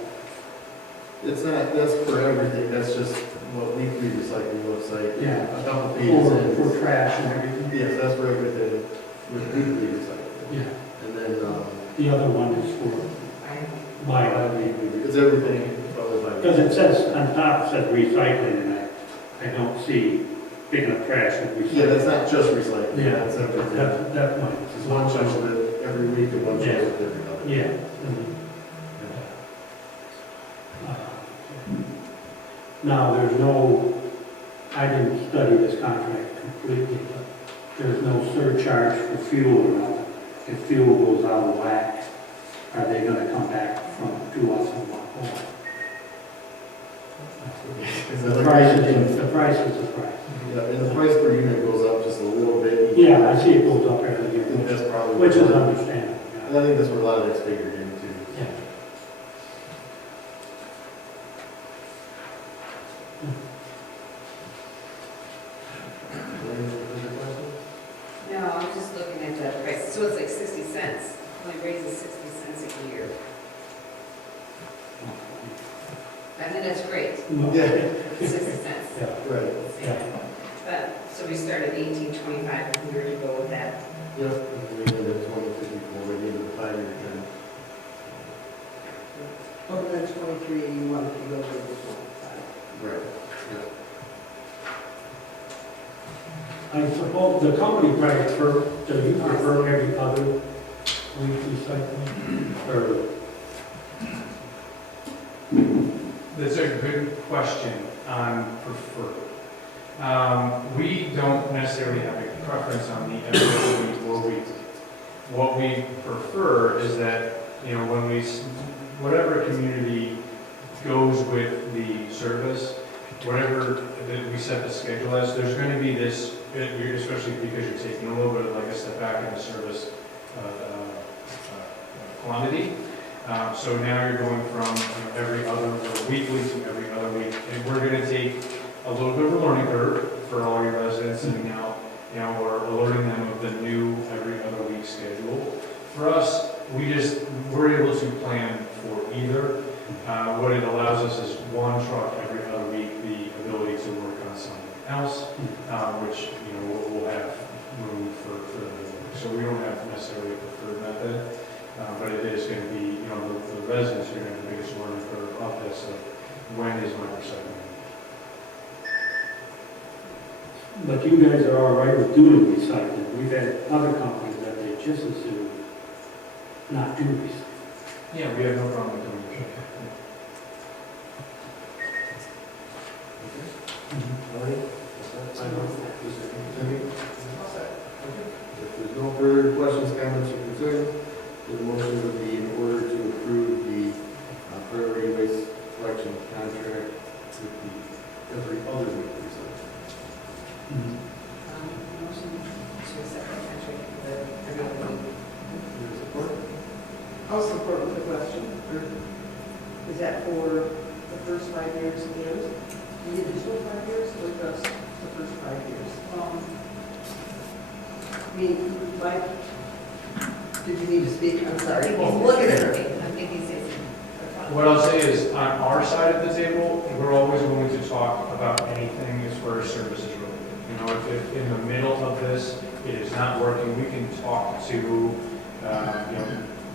It's not, that's for everything, that's just what weekly recycling looks like. Yeah. A couple pages in. For trash and everything. Yes, that's for everything with weekly recycling. Yeah. And then, The other one is for bi-weekly. it's everything followed by. Because it says, on top it says recycling, and I don't see picking up trash and recycling. Yeah, that's not just recycling, Yeah. that's everything. That one. It's one chunk of it every week and one chunk of it every other. Yeah. Now, there's no, I didn't study this contract completely, but there's no surcharge for fuel or nothing. If fuel goes out of whack, are they gonna come back to us and want more? The price is the price. Yeah, and the price per unit goes up just a little bit. Yeah, I see it goes up every I think year, that's probably. which is understandable. And I think that's what a lot of that's figured into. Yeah. Any further questions? No, I'm just looking at the price, so it's like 60 cents, only raises 60 cents a year. I think that's great, Yeah, 60 cents. right. Yeah. But, so we started 1825, and we were to go with that. Yep, and we ended at 2054, we needed a 5-year term. And then 2381 if you go to the additional Right. I suppose the company do you prefer every other week recycling? Or, That's a good question on preferred. We don't necessarily have a preference on the every week or weekly. What we prefer is that, when whatever community goes with the service, whatever that we set the schedule as, there's going to be this, especially because you're taking a little bit of like a step back in the service quantity. So now you're going from every other, or weekly to every other week, and we're going to take a little bit of a learning curve for all your residents, and now, we're alerting them of the new every other week schedule. For us, we're able to plan for either. What it allows us is one truck every other week, the ability to work on something else, which, we'll have room for the work. So we don't have necessarily a preferred method, but it is going to be, the residents are going to have the biggest learning curve of this, of when is my recycling. but you guys are all right with doing recycling. We've had other companies that they just as soon not do recycling. Yeah, we have no problem with doing it. If there's no further questions, comments, or concerns, the motion would be in order to approve the priority waste collection contract with the every other week recycling. Motion to accept the contract for the other week. Your support? I'll support with the question. Is that for the first 5 years and the additional 5 years, or just the first 5 years? I mean, Mike, did you need to speak? I'm sorry. Look at her. I'm thinking he's saying. What I'll say is, on our side of the table, we're always willing to talk about anything as far as services related. If in the middle of this, it is not working, we can talk to,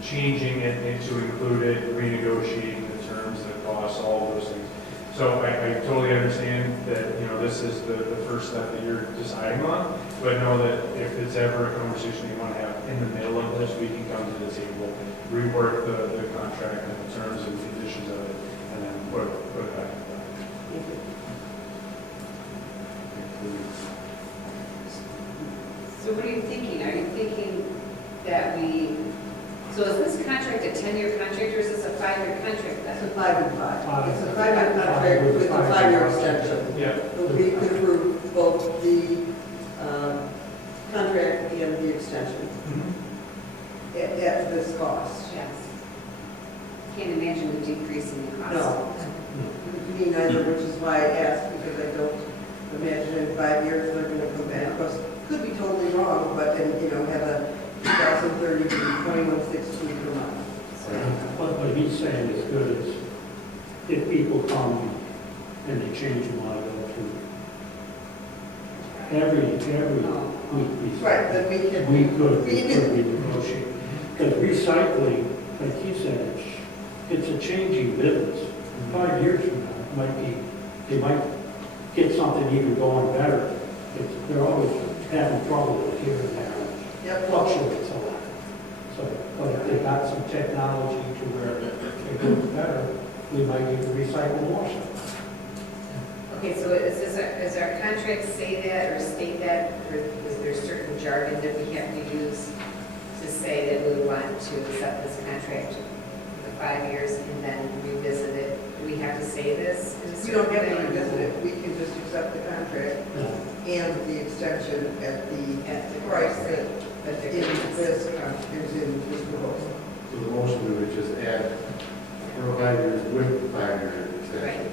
changing it to include it, renegotiating the terms, the costs, all of those things. So I totally understand that, this is the first step that you're deciding on, but know that if it's ever a conversation you want to have in the middle of this, we can come to the table, rework the contract and the terms and conditions of it, and then put it back in play. So what are you thinking? Are you thinking that so is this contract a 10-year contract, or is this a 5-year contract then? It's a 5 and 5. It's a 5-year contract with a 5-year extension. Yeah. So we could approve both the contract and the extension at this cost. Yes. Can't imagine a decrease in the cost. No. Me neither, which is why I asked, because I don't imagine in 5 years they're going to come back. Because could be totally wrong, but then, have a 2030 to 2160 per month. What he's saying is good, if people come and they change and want to go to every week. Right, then we can. We could renegotiate. Because recycling, like he said, it's a changing business. In 5 years from now, it might be, they might get something even going better. They're always having trouble with here and there. Yep. Fluctuates a lot. So, but if they got some technology to where it goes better, we might need to recycle more stuff. Okay, so does our contract say that or state that, or is there certain jargon that we have to use to say that we want to accept this contract for 5 years and then revisit it? Do we have to say this? in a We don't have certain to way? revisit it, we can just accept the contract and the extension at the price that is in this proposal. So the motion we would just add for 5 years with 5-year Right, extension.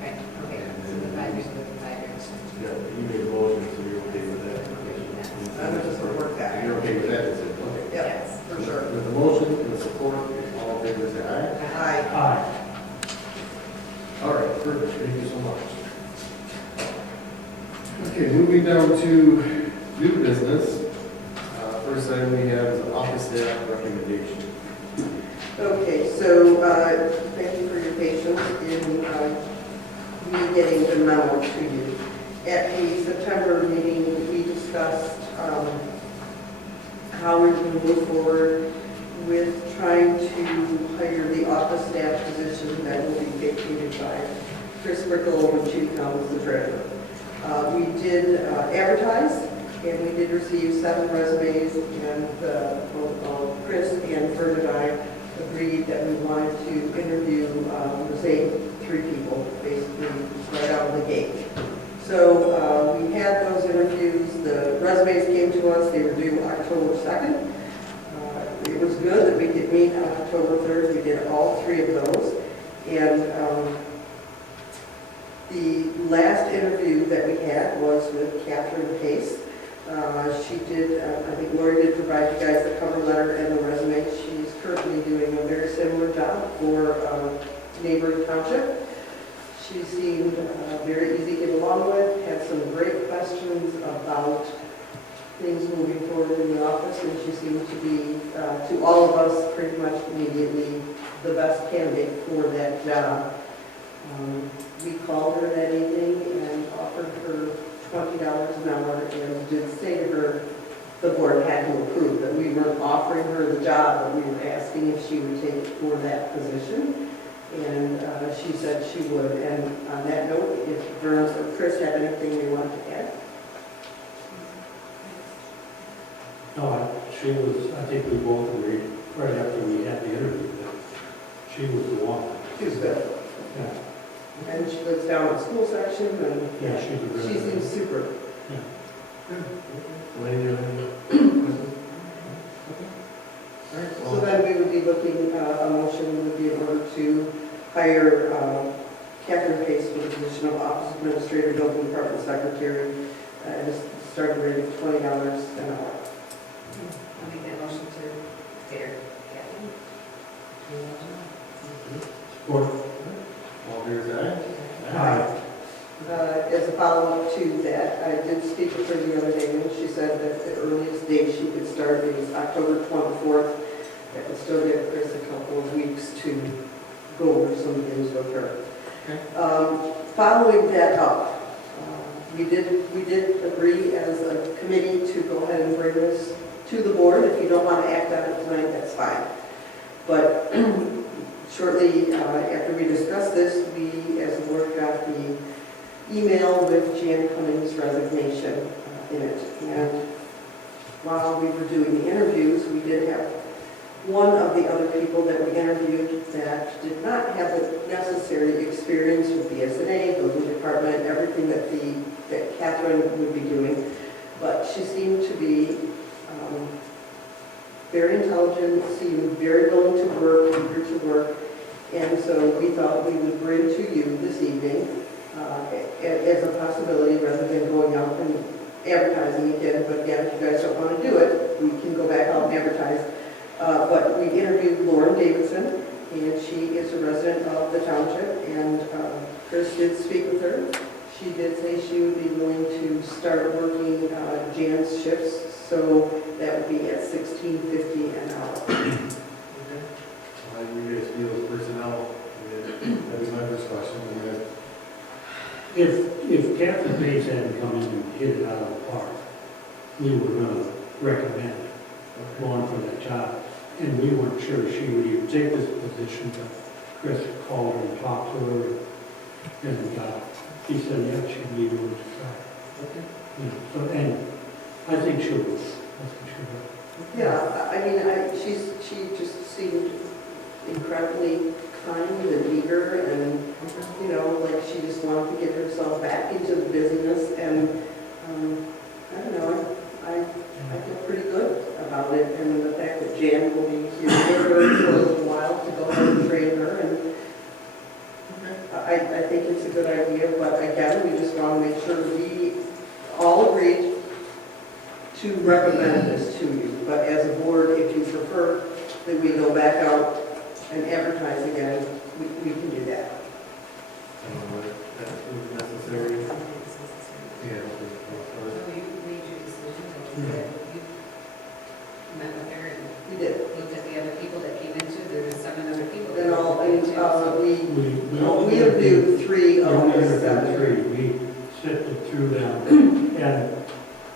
right, okay, so the 5 years with the 5 years. Yeah, you made a motion, so you're okay with that? I'm just going to work that. You're okay with that, is it? Okay. Yep, Yes. for sure. With the motion and the support, all in favor, say aye. Aye. Aye. All right, perfect, thank you so much. Okay, moving down to new business. First item we have is office staff recommendation. Okay, so thank you for your patience in me getting the memo to you. At the September meeting, we discussed how we can move forward with trying to hire the office staff position that will be vacated by Chris Brickle when she becomes the treasurer. We did advertise, and we did receive 7 resumes, and both Chris and Ferd and I agreed that we wanted to interview the same 3 people, basically, right out of the gate. So we had those interviews, the resumes came to us, they were due October 2nd. It was good that we could meet on October 3rd, we did all 3 of those. And the last interview that we had was with Catherine Pace. She did, I think Lori did provide you guys the cover letter and the resume. She's currently doing a very similar job for neighboring township. She seemed very easy to get along with, had some great questions about things moving forward in the office, and she seemed to be, to all of us, pretty much immediately the best candidate for that job. We called her that evening and offered her $20 an hour and did say to her, the board had to approve that we weren't offering her the job, but we were asking if she would take it for that position. And she said she would. And on that note, if Vern or Chris have anything they want to add? No, she was, I think we both agreed right after we had the interview that she was the one. She was good. Yeah, And she lives down in the school section, and yeah, she's a she really good. seems super. Lady, you have any questions? Okay. All right, So then we would be looking, a motion would be in order to hire Catherine Pace for the position of office administrator, building department secretary, at a starting rate of $20 an hour. I'll make that motion to consider. Kathy? Support. All in favor, say aye. Aye. As a follow-up to that, I did speak with her the other day, and she said that the earliest date she could start is October 24th. That would still give Chris a couple of weeks to go over some things with her. Okay. Following that up, we did agree as a committee to go ahead and bring this to the board. If you don't want to act on it tonight, that's fine. But shortly after we discussed this, we as a board got the email with Jan Cummings' resignation in it. And while we were doing the interviews, we did have one of the other people that we interviewed that did not have the necessary experience with the SNA, building department, everything that Catherine would be doing. But she seemed to be very intelligent, seemed very willing to work, eager to work. And so we thought we would bring to you this evening as a possibility rather than going out and advertising again. But again, if you guys don't want to do it, we can go back out and advertise. But we interviewed Lauren Davidson, and she is a resident of the township, And Chris did speak with her. She did say she would be willing to start working Jan's shifts, so that would be at $16.50 an hour. How do you guys feel as personnel? That was my first question. If Captain Bates hadn't come in and hit it out of the park, we were gonna recommend going for that job. And we weren't sure she would even take this position, but Chris called her and talked to her, and he said, yeah, she'd be willing to try. Okay. You know, so, and I think she'll do it. I think she'll do it. Yeah, I mean, she just seemed incredibly kind and eager, and, you know, like she just wanted to get herself back into the business, and, I don't know, I feel pretty good about it, and the fact that Jan will be here with her for a little while to go ahead and train her, and I think it's a good idea, but again, we just want to make sure we all agreed to recommend this to you, but as a board, if you prefer that we go back out and advertise again, we can do that. That's necessary. Yeah. So you made your decision, and you said you met with her and We did. looked at the other people that came into, there were 7 other people. that Then all, came into, so- we interviewed 3 We of only the interviewed 7. 3. We sifted through them, and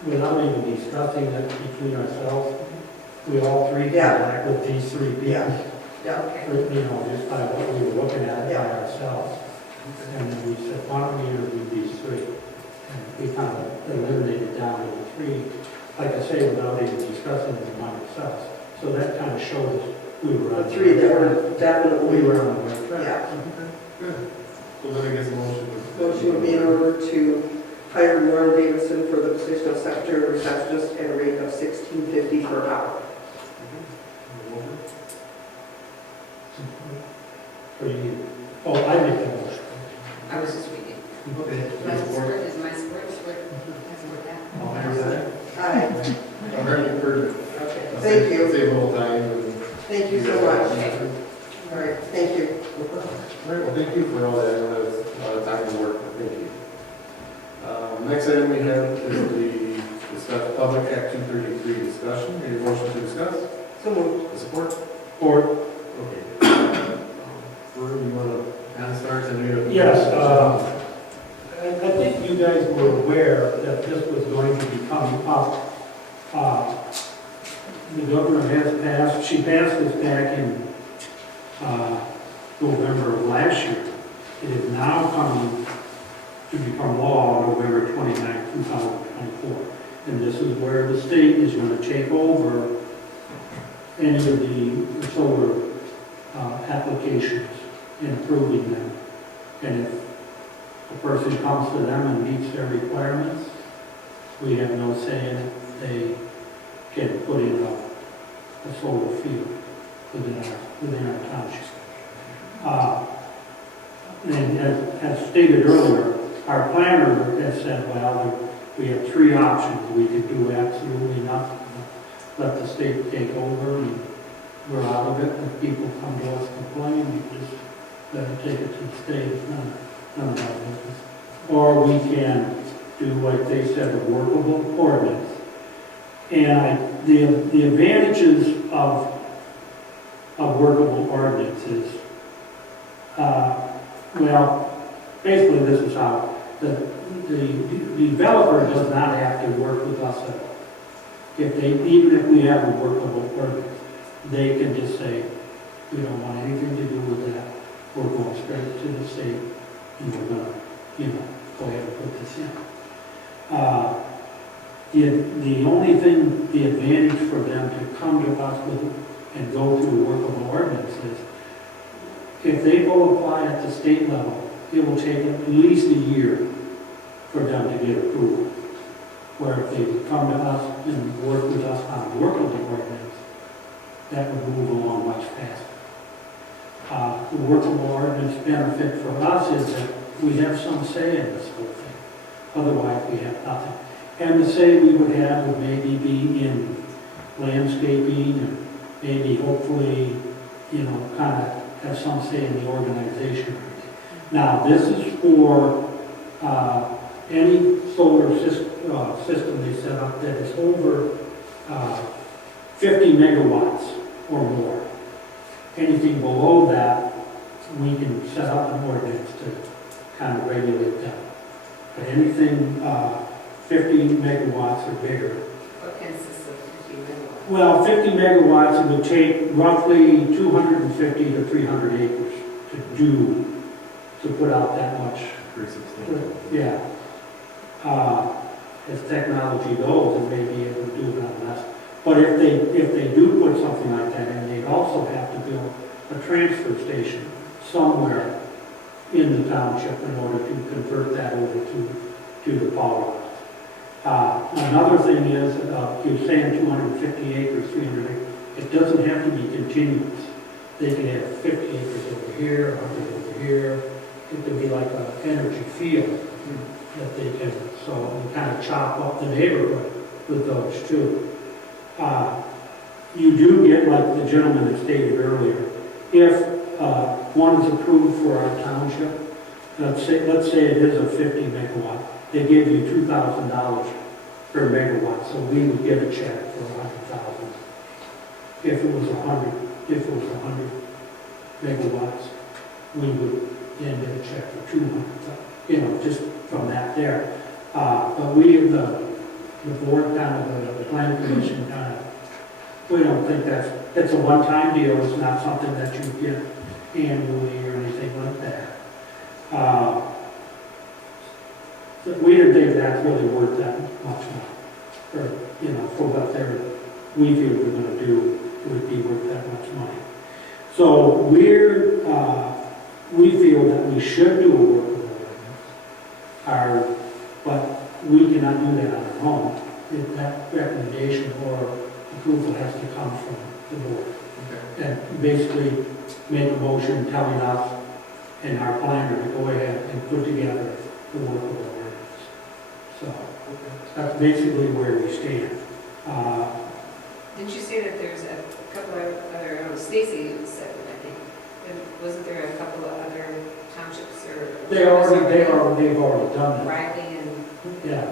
without even discussing it between ourselves, we all 3 came Yeah. back with these 3 people. Yeah. Yeah. You know, just by what we were looking at Yeah. by ourselves. And then we said, why don't we interview these 3? And we kind of eliminated down to the 3, like I say, without even discussing it among ourselves. So that kind of showed us we were on The 3 that were we definitely, were on the right track. yeah. Good. So then I guess a motion. Motion would be in order to hire Lauren Davidson for the position of secretary receptionist at a rate of $16.50 per hour. For you. Oh, I make that motion. I was just reading. Okay. My support is my support, hasn't worked out. All in favor, Aye. say aye. I'm very encouraged. Okay, thank you. Save a little time. And Thank you so much. All right, thank you. All right, well, thank you for all that. I know that's a lot of time and work, but thank you. Next item we have is the discuss public act 233 discussion. Any motion to discuss? So moved. Support? Or, Okay. Where do you want to kind of start? And you yes, I think you guys were aware that this was going to be coming up. The governor has passed, she passed this back in November of last year. It is now coming to become law on November 29, 2024. And this is where the state is going to take over any of the solar applications and approving them. And if a person comes to them and meets their requirements, we have no say in it. They can put in a solar field within our township. And as stated earlier, our planner has said, well, we have 3 options. We could do absolutely nothing. Let the state take over and we're out of it. If people come to us complaining, we just take it to the state. It's none of our business. Or we can do, like they said, a workable ordinance. And the advantages of workable ordinances, well, basically this is how the developer does not have to work with us at all. Even if we have a workable ordinance, they can just say, we don't want anything to do with that. We're going straight to the state and we're going to, go ahead and put this in. The only thing, the advantage for them to come to us with and go through a workable ordinance is, if they go apply at the state level, it will take at least a year for them to get approval. Where if they come to us and work with us on a workable ordinance, that would move along much faster. The workable ordinance benefit for us is that we have some say in this whole thing. Otherwise, we have nothing. And the say we would have would maybe be in landscaping, and maybe hopefully, kind of have some say in the organization. Now, this is for any solar system they set up that is over 50 megawatts or more. Anything below that, we can set up an ordinance to kind of regulate that. But anything 50 megawatts or bigger. What consists of 50 megawatts? Well, 50 megawatts, it would take roughly 250 to 300 acres to put out that much. Pretty substantial. Yeah. As technology goes, it may be able to do it on less. But if they do put something like that in, they'd also have to build a transfer station somewhere in the township in order to convert that over to the power. Another thing is, you're saying 250 acres, 300 acres, it doesn't have to be continuous. They can have 50 acres over here, 100 over here. It could be like an energy field that they can, so you kind of chop up the neighborhood with those too. You do get, like the gentleman had stated earlier, if one is approved for our township, let's say it is a 50 megawatt, they give you $2,000 per megawatt, so we would get a check for 100,000. If it was 100 megawatts, we would then get a check for 200,000, just from that there. But we, the board, kind of the planning commission, we don't think it's a one-time deal. It's not something that you get annually or anything like that. We didn't think that's really worth that much money, or for what we feel we're going to do, it would be worth that much money. So we feel that we should do a workable ordinance, but we cannot do that on our own. That recommendation or approval has to come from the board. Okay. And basically make a motion telling us and our planner to go ahead and put together the workable ordinance. So that's basically where we stand. Didn't you say that there's a couple of other, Stacy said, I think, wasn't there a couple of other townships or? They've already done that. Riley and. Yeah.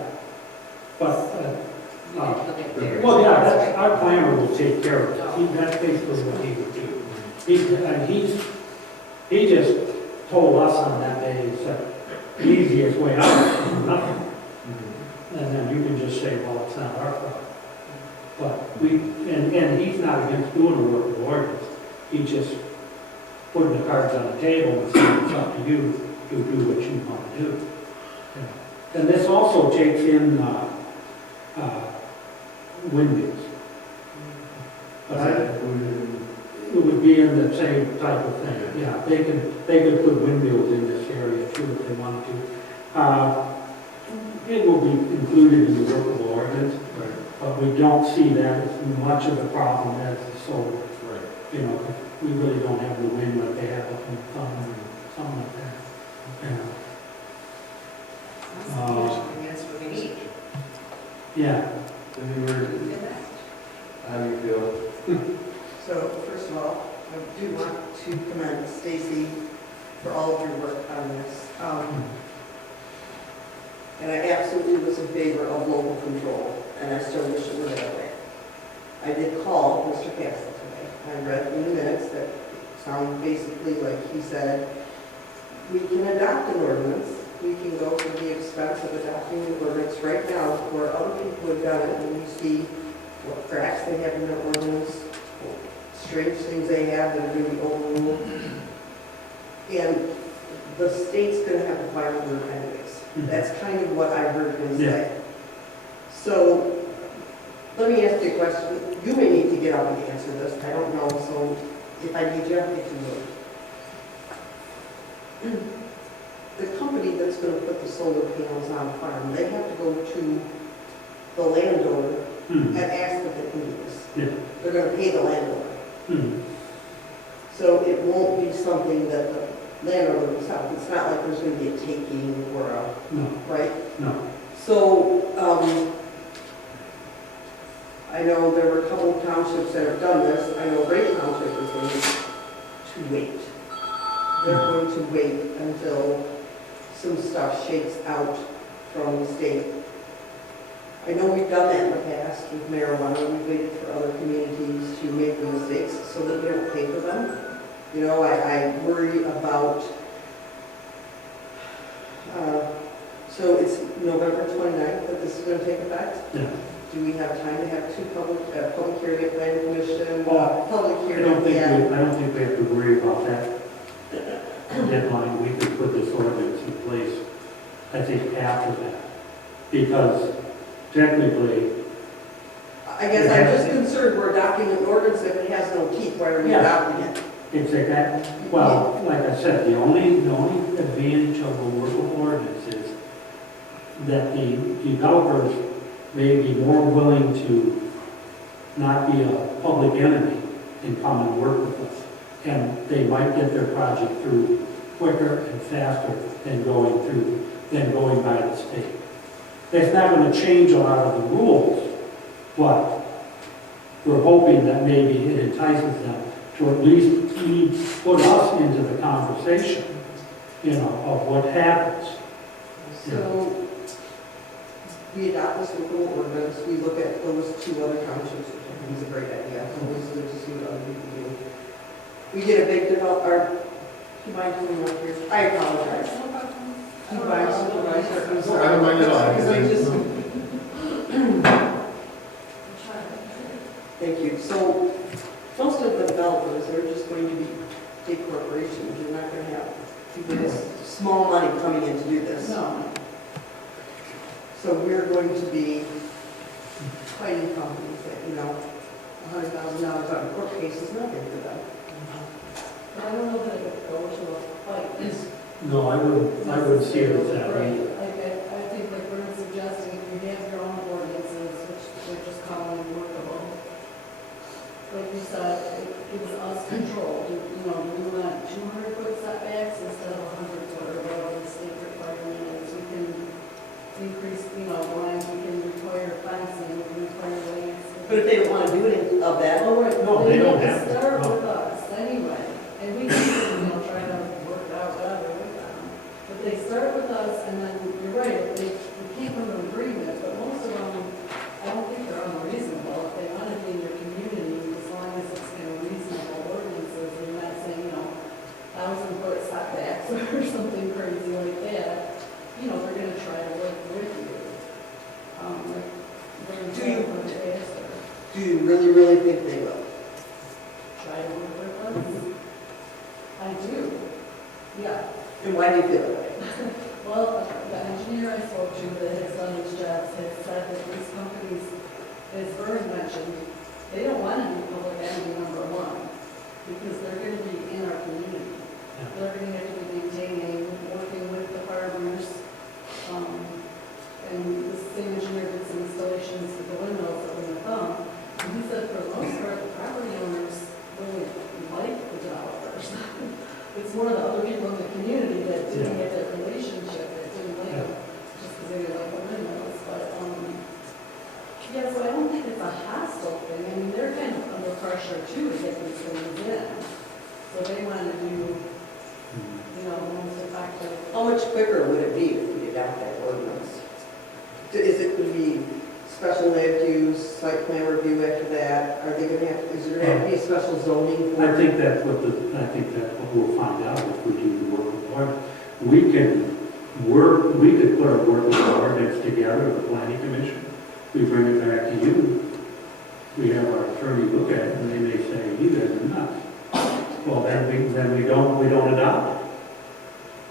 But, We could look at theirs. well, yeah, that's, our planner will take care of it. That's basically what he would do. He just told us on that day, he said, the easiest way out is nothing. And then you can just say, well, it's not our problem. But and he's not against doing a workable ordinance. He's just putting the cards on the table and saying it's up to you to do what you want to do. Yeah. And this also takes in windmills. But it would be in the same type of thing. Yeah, they could put windmills in this area too if they wanted to. It will be included in the workable ordinance, but we don't see that as much of a problem as the solar. Right. We really don't have the wind like they have up in the thumb or something like that. That's what we need. Yeah. How do you feel? So first of all, I do want to commend Stacy for all of your work on this. And I absolutely was in favor of local control, and I still wish it were that way. I did call Mr. Castle today. I read in the minutes that sound basically like he said, we can adopt an ordinance. We can go through the expense of adopting the ordinance right now where other people have done it, and we see what cracks they have in their ordinance, what strange things they have that are going to be overruled. And the state's going to have to file them anyways. That's kind of what I heard him say. So let me ask you a question. You may need to get up and answer this. I don't know. So if I need you, if you would. The company that's going to put the solar panels on the farm, they have to go to the landowner and ask if they can do this. Yeah. They're going to pay the landowner. So it won't be something that the landowner himself, it's not like there's going to be a taking or a, right? No. So, I know there were a couple of townships that have done this. I know Ray Township is going to wait. They're going to wait until some stuff shakes out from the state. I know we've done that in the past with marijuana. We've waited for other communities to make the mistakes so that we don't pay for them. You know, I worry about, so it's November 29th that this is going to take effect? Yeah. Do we have time to have two public hearing at planning commission, Well, public I hearing? don't think yeah. I don't think we have to worry about that deadline. We can put this ordinance in place, I think, after that. Because technically, I guess I'm just concerned we're adopting an ordinance if it has no teeth, why are we Yeah. adopting it? it's a, that, well, like I said, the only advantage of a workable ordinance is that the developers may be more willing to not be a public enemy and come and work with us. And they might get their project through quicker and faster than going by the state. That's not going to change a lot of the rules, but we're hoping that maybe it entices them to at least put us into the conversation, you know, of what happens. So we adopt this local ordinance, we look at those two other townships, which I think is a great idea. It's always good to see what other people do. We get a big developer, do you mind coming up here? I apologize. Do you mind, Supervisor? I'm sorry. I don't mind at all. Because I just- Thank you. So most of the developers are just going to be big corporations. You're not going to have people with small money coming in to do this. No. So we're going to be fighting companies that, you know, $100,000 on a court case is nothing for them. But I don't know that it would go to a fight. No, I would see it as that way. I think like we're suggesting, if you have your own ordinances, which we're just calling workable, like you said, it gives us control. You know, we want 200-foot setbacks instead of 100-foot or whatever the state requirement is. We can increase, you know, lines, we can require fencing, we can require landscaping. But if they don't want to do any of that, Oh, right. No, they don't have to. Start No. with us anyway, and we can, you know, try to work it out whatever with them. But they start with us, and then, you're right, we can't come to an agreement, but most of them, I don't think they're unreasonable. If they want to be in your community, as long as it's, you know, reasonable ordinances, and you're not saying, you know, 1,000-foot setbacks or something crazy like that, you know, they're gonna try to work with you. do you really think they will? Try to work with us? I do, yeah. And why do you feel that way? Well, the engineer I spoke to that has done these jobs has said that these companies, as Vern mentioned, they don't want to be public enemy number one, because they're going to be in our community. They're going to have to be maintaining, working with the farmers. And the same engineer did some installations with the windmills up in the thumb. And he said for the most part, the property owners really like the developers. It's more the other people in the community that didn't get that relationship, that didn't like them, just because they didn't like the windmills. But, yeah, so I don't think it's a hostile thing. I mean, they're kind of under pressure too to get these things in. So they want to do, you know, the most effective. How much quicker would it be if we adopt that ordinance? Is it going to be special land use, site plan review after that? Are they going to have, is there going to have to be a special zoning for it? I think that's what we'll find out if we do the work report. We could put a work ordinance together with the planning commission. We bring it back to you. We have our attorney look at it, and they may say, you guys are nuts. Well, then we don't adopt it.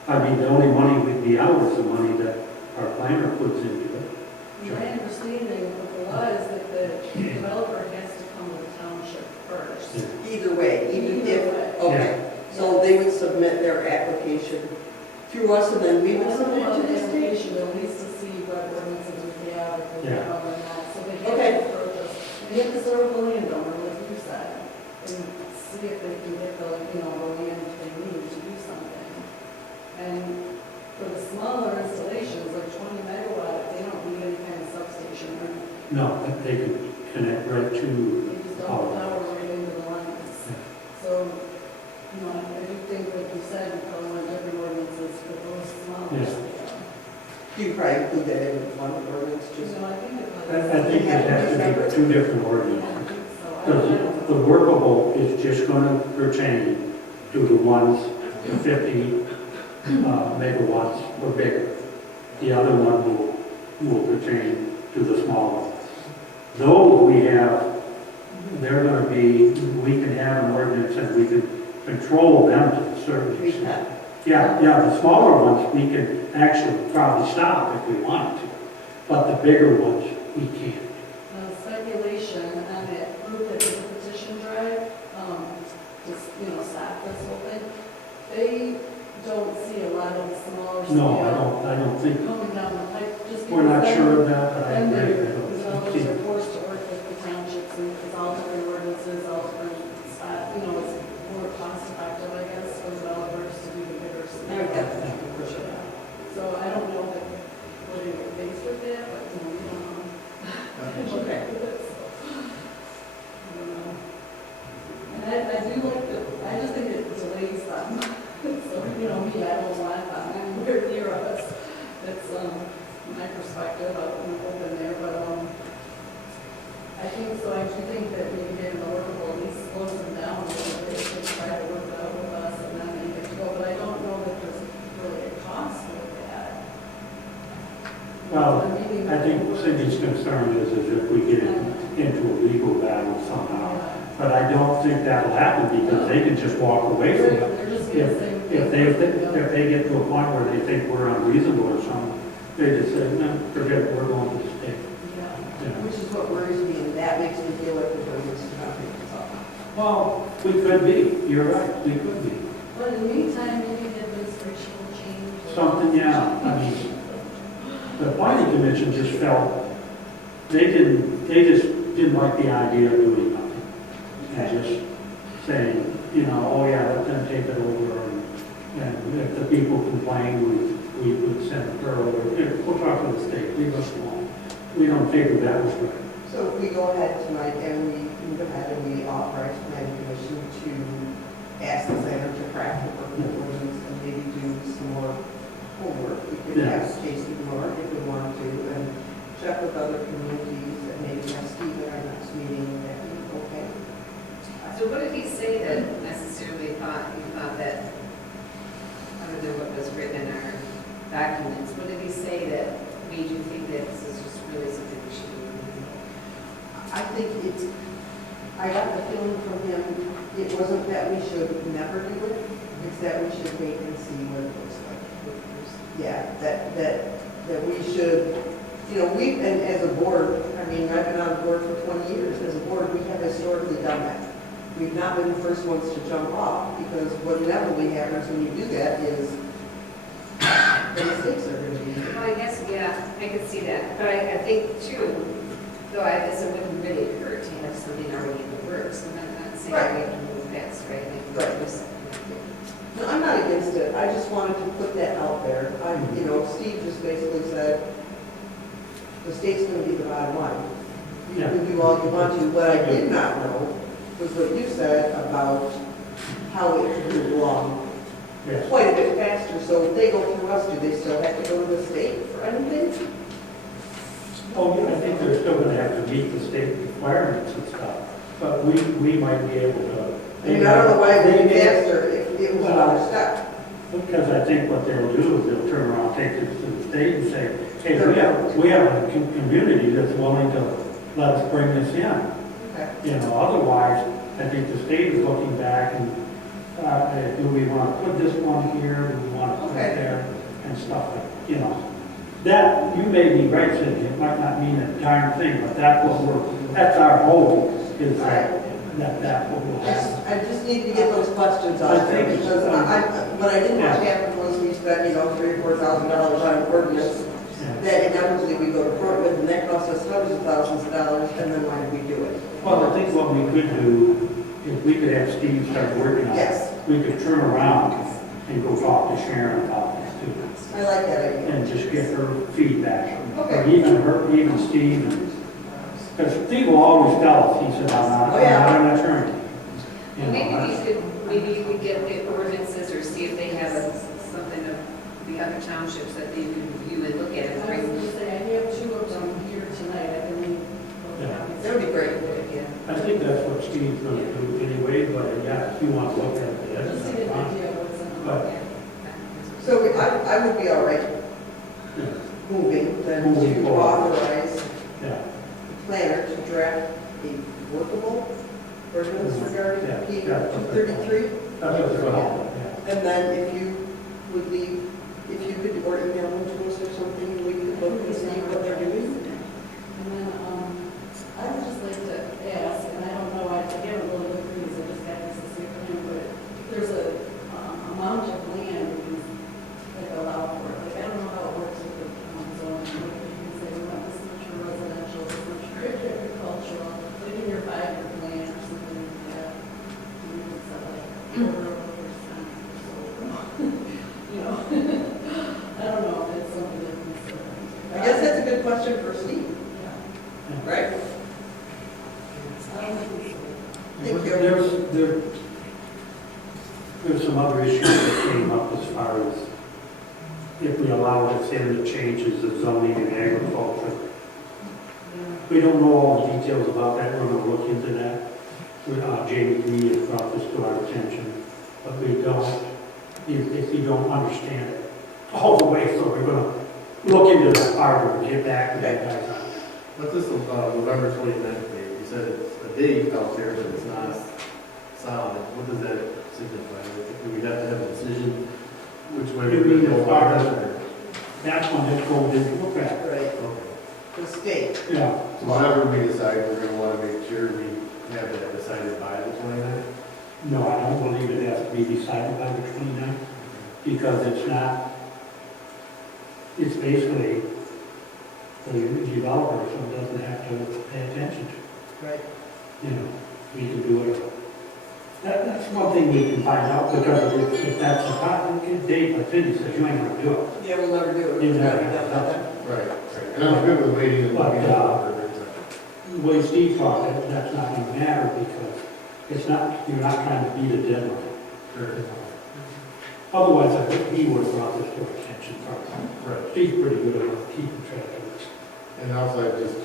I mean, the only money would be ours, the money that our planner puts into it. My understanding of the law is that the developer has to come to the township first. Either way, even Either if, way. okay. So they would submit their application through us, and then we would I don't submit know it to about the the state? application, at least to see what ordinances we have, if we Yeah. have or not. So they have Okay. to approach us. They have to start with the landowner, like you said, and see if they can get the, you know, the land they need to do something. And for the smaller installations, like 20 megawatt, they don't need any kind of substation, or No, that they can connect right to they just dump power. the power right into the lines. So, you know, I do think, like you said, you probably want different ordinances for those small Yeah. You probably include that in one ordinance, just. So I think it I was. think it has to be two different ordinances. So I don't know. Because the workable is just going to pertain to the ones 50 megawatts or bigger. The other one will pertain to the small ones. Those we have, they're going to be, we can have an ordinance and we can control them to a certain We extent. can. Yeah, the smaller ones, we can actually probably stop if we wanted to, but the bigger ones, we can't. Speculation on that group that did the petition drive, just, stop this whole thing. They don't see a lot of smaller scale. No, I don't think, Coming down the pipe, just because. we're not then- sure of that, but I Then agree. the I don't developers see- are forced to work with the townships and it's all different ordinances, all different spots, it's more cost effective, I guess, for developers to do the bigger. I would get that, for sure. So I don't know that what they were faced with that, but, we don't know. Okay. I don't know. And I do like I just think it delays them. So, me, I don't want them anywhere near us. That's, my perspective, I'm open there, but, I think, so I do think that maybe getting the workable at least slows them down a little bit, they try to work it out with us and then they get to go, but I don't know that there's really a cost with that. Well, Maybe- I think Cindy's concern is if we get into a legal battle somehow. But I don't think that'll happen because they can just walk away from it. They're just gonna say. If they get to a point where they think we're unreasonable or something, they just say, no, forget it, we're going to the state. Yeah. You know. Which is what worries me, and that makes me feel like the ordinance is not being followed. Well, we could be, you're right, we could be. But in the meantime, maybe the administration will change. Something, yeah, I mean, the planning commission just felt, they just didn't like the idea of doing nothing. And just saying, oh yeah, let them take it over, and if the people complain, we would send a girl, or, we'll talk to the state, leave us alone. We don't figure that was right. So if we go ahead tonight and we move ahead and we authorize the planning commission to ask the center to craft the working ordinance and maybe do some more homework, we could Yeah. ask Jason more if we want to, and check with other communities, and maybe have Steve at our next meeting, that would be okay. So what did he say that necessarily you thought that, other than what was written in our documents, what did he say that made you think that this is just really something we should do? I think I got the feeling from him, it wasn't that we should never do it, it's that we should wait and see what it looks like. Yeah, that we should, and as a board, I've been on the board for 20 years, as a board, we have historically done that. We've not been the first ones to jump off, because what inevitably happens when you do that is the mistakes are going to be. Well, I guess, yeah, I could see that, but I think too, though I guess it wouldn't really hurt to have something already in the works, and I'm not saying we have to move fast, right? Right. No, I'm not against it, I just wanted to put that out there. Steve just basically said, the state's going to be the bottom line. You Yeah. can do all you want to. What I did not know was what you said about how it can move along Yes. quite a bit faster. So if they go through us, do they still have to go to the state for anything? Oh, yeah, I think they're still gonna have to meet the state requirements and stuff, but we might be able to. I mean, I don't know why it would be faster if it was another step. Because I think what they'll do is they'll turn around, take it to the state and say, hey, we have a community that's willing to let us bring this in. Okay. Otherwise, I think the state is looking back and, do we want to put this one here, do we want to put it there, and stuff like, that, you may be right, Cindy, it might not mean a darn thing, but that's our hope, is that what will happen. I just need to get those questions out I there, think- because what I didn't want to happen was we spent, $3,000 or $4,000 on an ordinance Yeah. that inevitably we go to court with, and that costs us hundreds of thousands of dollars, and then why did we do it? Well, I think what we could do, if we could have Steve start working on it, Yes, we could turn around and go talk to Sharon about this too, I like that idea. and just get her feedback. Okay. Or even Steve, because Steve will always tell us, he said, I'm not an attorney. Maybe we could get the ordinances or see if they have something of the other townships that you would look at and I was bring. gonna say, I have two of them here tonight, I believe. That would be great. Yeah. I think that's what Steve's gonna do anyway, but yeah, if you want to look at it, Just that's to get an fine. idea of what's in But- them. So I would be all right Yeah. moving then Moving to forward. authorize Yeah, the planner to draft a workable ordinance regarding Yeah, P yeah. 233. that's what's going on, yeah. And then if you would leave, if you could, or email them to us or something, we could look and see what they're doing. And then, I would just like to ask, and I don't know, I haven't really looked through these, I just got this afternoon, but there's a amount of land that allow for it. Like, I don't know how it works with the zoning. Like, you can say, we want this much for residential, this much for agricultural, put it in your 5-year plan or something like that. And it's like, quarter of a percent or so. You know, I don't know if it's something to consider. I guess that's a good question for Steve, Yeah. right? I don't think so. Thank you. There's some other issues that came up as far as if we allow it, say, the changes of zoning and agriculture. We don't know all the details about that, we're gonna look into that. Jamie Lee has brought this to our attention, but we don't, if you don't understand it all the way, so we're gonna look into that part and get back to that guy. What's this, November 29th date? You said it's a date out there, but it's not solid. What does that signify? Do we have to have a decision which way You we're mean going to as go far about as- it? That's one that goes into effect. Right, Okay. the state. Yeah. So whatever we decide, we're going to want to make sure we have that decided by the 29th? No, I don't believe it has to be decided by the 29th, because it's not, it's basically the developer, so it doesn't have to pay attention to. Right. You know, we can do it. That's one thing we can find out, because if that's a hot date, but Cindy says you ain't gonna do it. Yeah, we'll never do it. You We've never never done that. Right. And I'm good with waiting and looking But, at The way Steve talked, that's not gonna matter, because it's not, you're not trying to beat a deadline. Sure. Otherwise, I think he would have brought this to our attention first. Right. Steve's pretty good at keeping track of this. And also, I just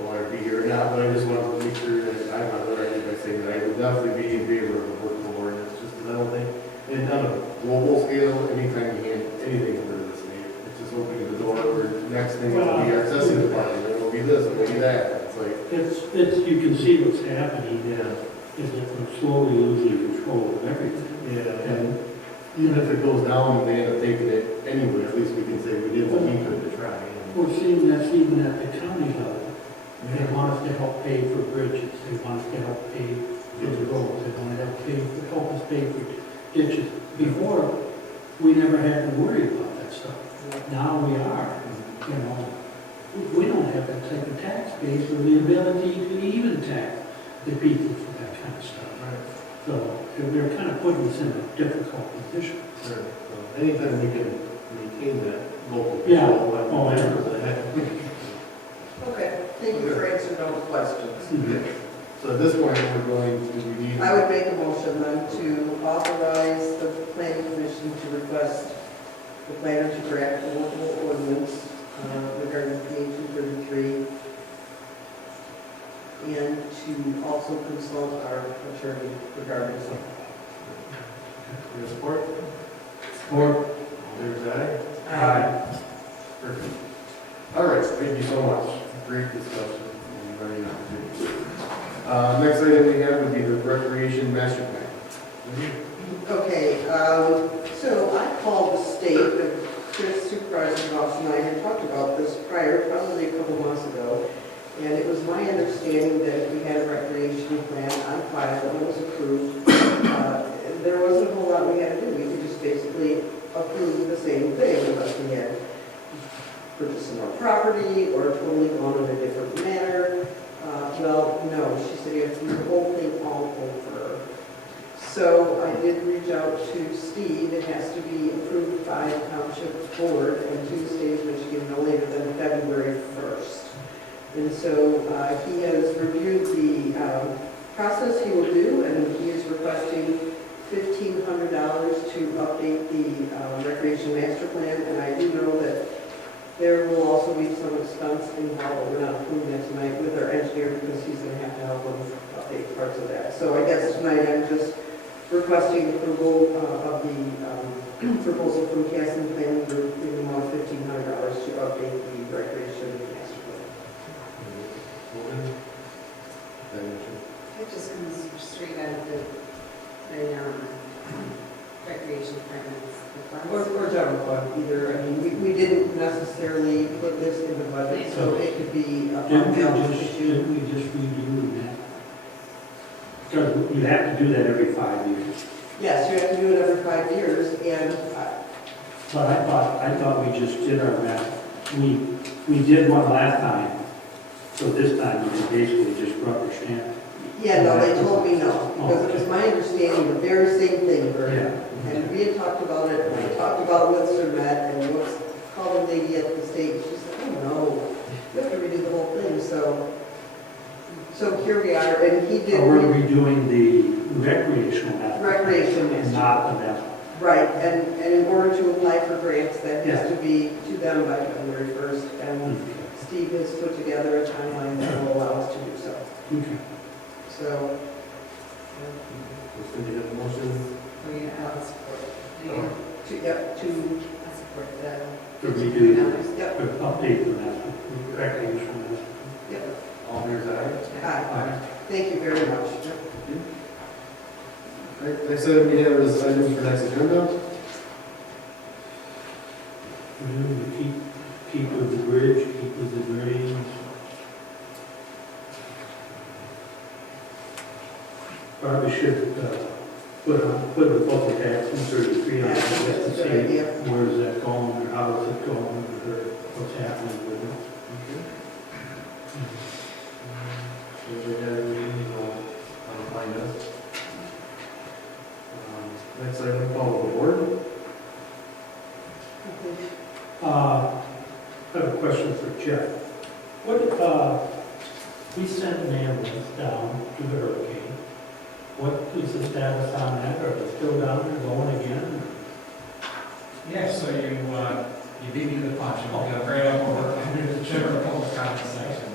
want to be here or not, but I just want to make sure that I'm on the record by saying that I would definitely be in favor of a workable ordinance, just because I don't think, and on a global scale, anytime you hand anything over to the state, it's just opening the door, or next thing will be our assessing department, it will be this, it will be that, it's like, It's, you can see what's happening, yeah, is that we're slowly losing control of everything. yeah, And even if it goes down and they end up taking it anyway, at least we can say we did what we could to try. we're seeing that's even at the county level. They want us to help pay for bridges, they want us to help pay for the roads, they want to help us pay for ditches. Before, we never had to worry about that stuff. Now we are, you know. We don't have that type of tax base or the ability to even tax the people for that kind of stuff. Right. So they're kind of putting us in a difficult position. Sure. So anytime we can maintain that local Yeah. control, like, Oh, yeah. Okay, thank you for answering those questions. So at this point, we're going to, we need. I would make a motion then to authorize the planning commission to request the planner to draft a local ordinance regarding PA 233 and to also consult our attorney regarding something. Your support? Support. There's aye. Perfect. All right, thank you so much. Great discussion. And very nice. Next item we have would be the recreation master plan. Okay, so I called the state, the supervisor's office and I had talked about this prior, probably a couple months ago, and it was my understanding that if we had a recreation plan on file and it was approved, there wasn't a whole lot we had to do. We could just basically approve the same thing unless we had purchased some more property or totally gone in a different manner. Well, no, she said you have to do the whole thing all over. So I did reach out to Steve. It has to be approved by the township board in Tuesdays, Michigan, no later than February 1st. And so he has reviewed the process he will do, and he is requesting $1,500 to update the recreation master plan, and I do know that there will also be some expense involved, we're not approving that tonight, with our engineer, because he's going to have to help them update parts of that. So I guess tonight I'm just requesting approval of the proposal from Casson Planning Group in the amount of $1,500 to update the recreation master plan. It just comes straight out of the recreation department's Or general fund, either. I mean, we didn't necessarily put this in the budget, so it could be a fund balance issue. Didn't we just redo that? Because you have to do that every 5 years. Yes, you have to do it every 5 years, and But I thought we just did our math. We did one last time, so this time we basically just rubber stamped. yeah, no, they told me no, because it was my understanding, the very same thing, Bert. Yeah. And we had talked about it, and I talked about it with Surmet, and what's called a lady at the state, she said, oh no, you have to redo the whole thing, so here we are, and he did. So we're redoing the recreational master. Recreation master. Not the master. Right, and in order to apply for grants, that has to be to them by February 1st, and Steve has put together a timeline that will allow us to do so. Okay. So, Cindy, have a motion? I'll support it. to I support the To redo, $1,500. yep, to update the master, recreational master. yep, All fair side? aye. Thank you very much. All right, next item we have is items for next agenda. Keep with the bridge, keep with the drains. Probably should put a bubble tax in 33 on it, Yeah, just that's to a good see idea. where is that going, or how is it going, or what's happening with it. If we have anything, we'll find us. Next item, call the board. I have a question for Jeff. What if we sent an ambulance down to the hurricane? What is the status on that? Are they still down there going again? Yeah, so you beat me to the punch, and we'll go right up over under the general public comment section.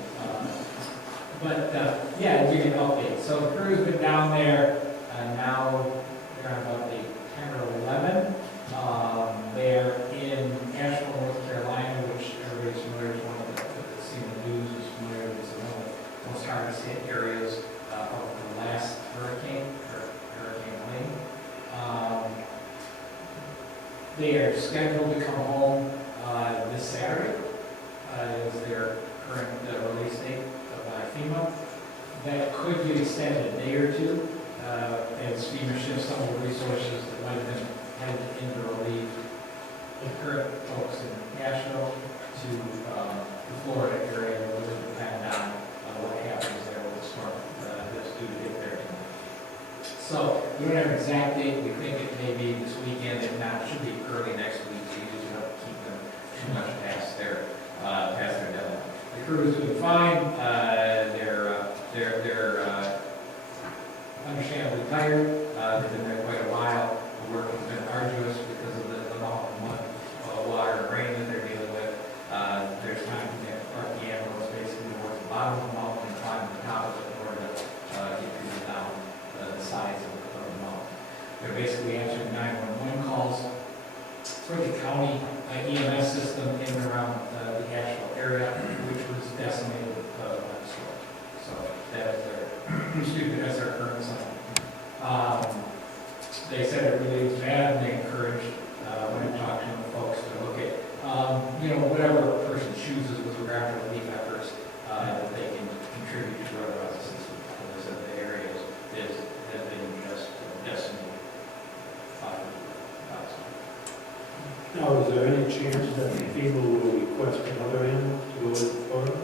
Yeah, I'll give you an update. So the crew's been down there, now they're on about the 10 or 11. They're in Asheville, North Carolina, which everybody's familiar with, one of the seen the news is familiar with, one of the most hardest hit areas of the last hurricane, or Hurricane Lane. They are scheduled to come home this Saturday, is their current release date by FEMA. That could get extended a day or two, as FEMA shifts some of the resources that might have been headed in to relieve the current folks in Asheville to the Florida area, where it will depend on what happens there with the storm that's due to hit there tonight. So we don't have an exact date. We think it may be this weekend. If not, it should be early next week. We usually don't keep them too much past their deadline. The crew has been fine. They're understandably tired. They've been there quite a while. The work has been arduous because of the amount of mud, water, and rain that they're dealing with. There's times when they have to park the ambulance basically towards the bottom of the mountain and climb to the top of it in order to get people down the sides of the mountain. They're basically answering 911 calls for the county EMS system in and around the Asheville area, which was decimated by the storm. So that is their, that's their current assignment. They said it really was bad, and they encouraged, when I talked to them, folks to look at, whatever a person chooses with regard to relief efforts, that they can contribute to other systems. As I said, the area has been just decimated by the storm. Now, is there any chance that FEMA will request another ambulance to go in Florida?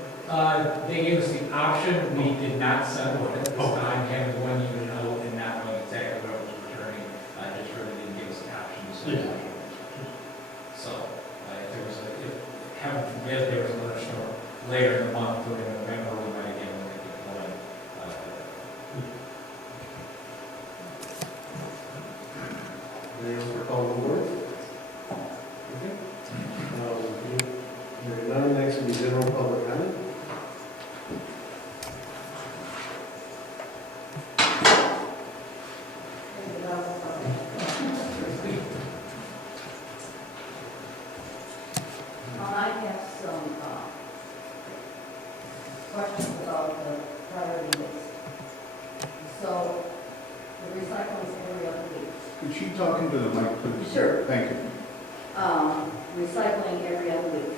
They gave us the option. We did not settle it at this time, having one unit out and not knowing exactly what was returning. Just really didn't give us the option to settle it. So, if heaven forbid there was another storm later in the month, during November, we might again look at deploying. any general public comment? I have some questions about the priority list. So, the recycling area of the week. Could she talk into the mic, please? Sure. Thank you. Recycling area of the week.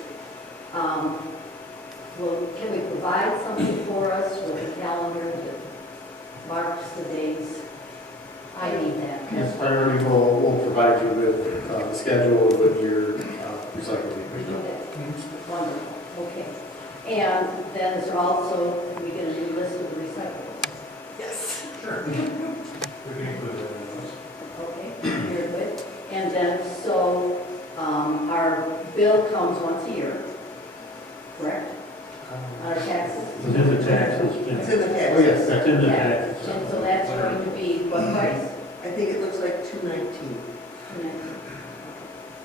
Can we provide something for us with a calendar that marks the days? I need that. Yes, priority will provide you with the schedule of what your recycling. We do that. Wonderful, okay. And then is there also, can we get a new list of the recyclables? Yes. Sure. We can include that in those. Okay, very good. And then, so, our bill comes once a year, correct? Our taxes? It's in the taxes. It's in the Oh, tax. yes. That's in the taxes. And so that's going to be what price? I think it looks like 219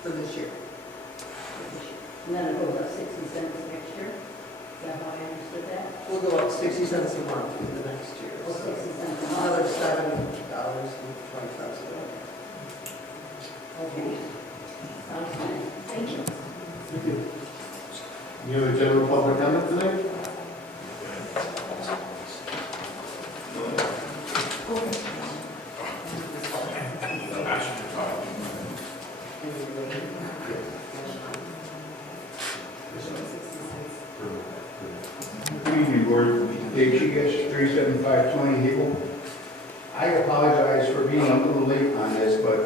for this year. And then it goes up 60 cents next year? Is that how I understood that? We'll go up 60 cents a month for the next year. Or 60 cents a month? Another $7.20. Okay. Sounds fine. Thank you. Thank you. Any other general public comment tonight? Good evening, Board. Dave Shigas, 37520 Hable. I apologize for being a little late on this, but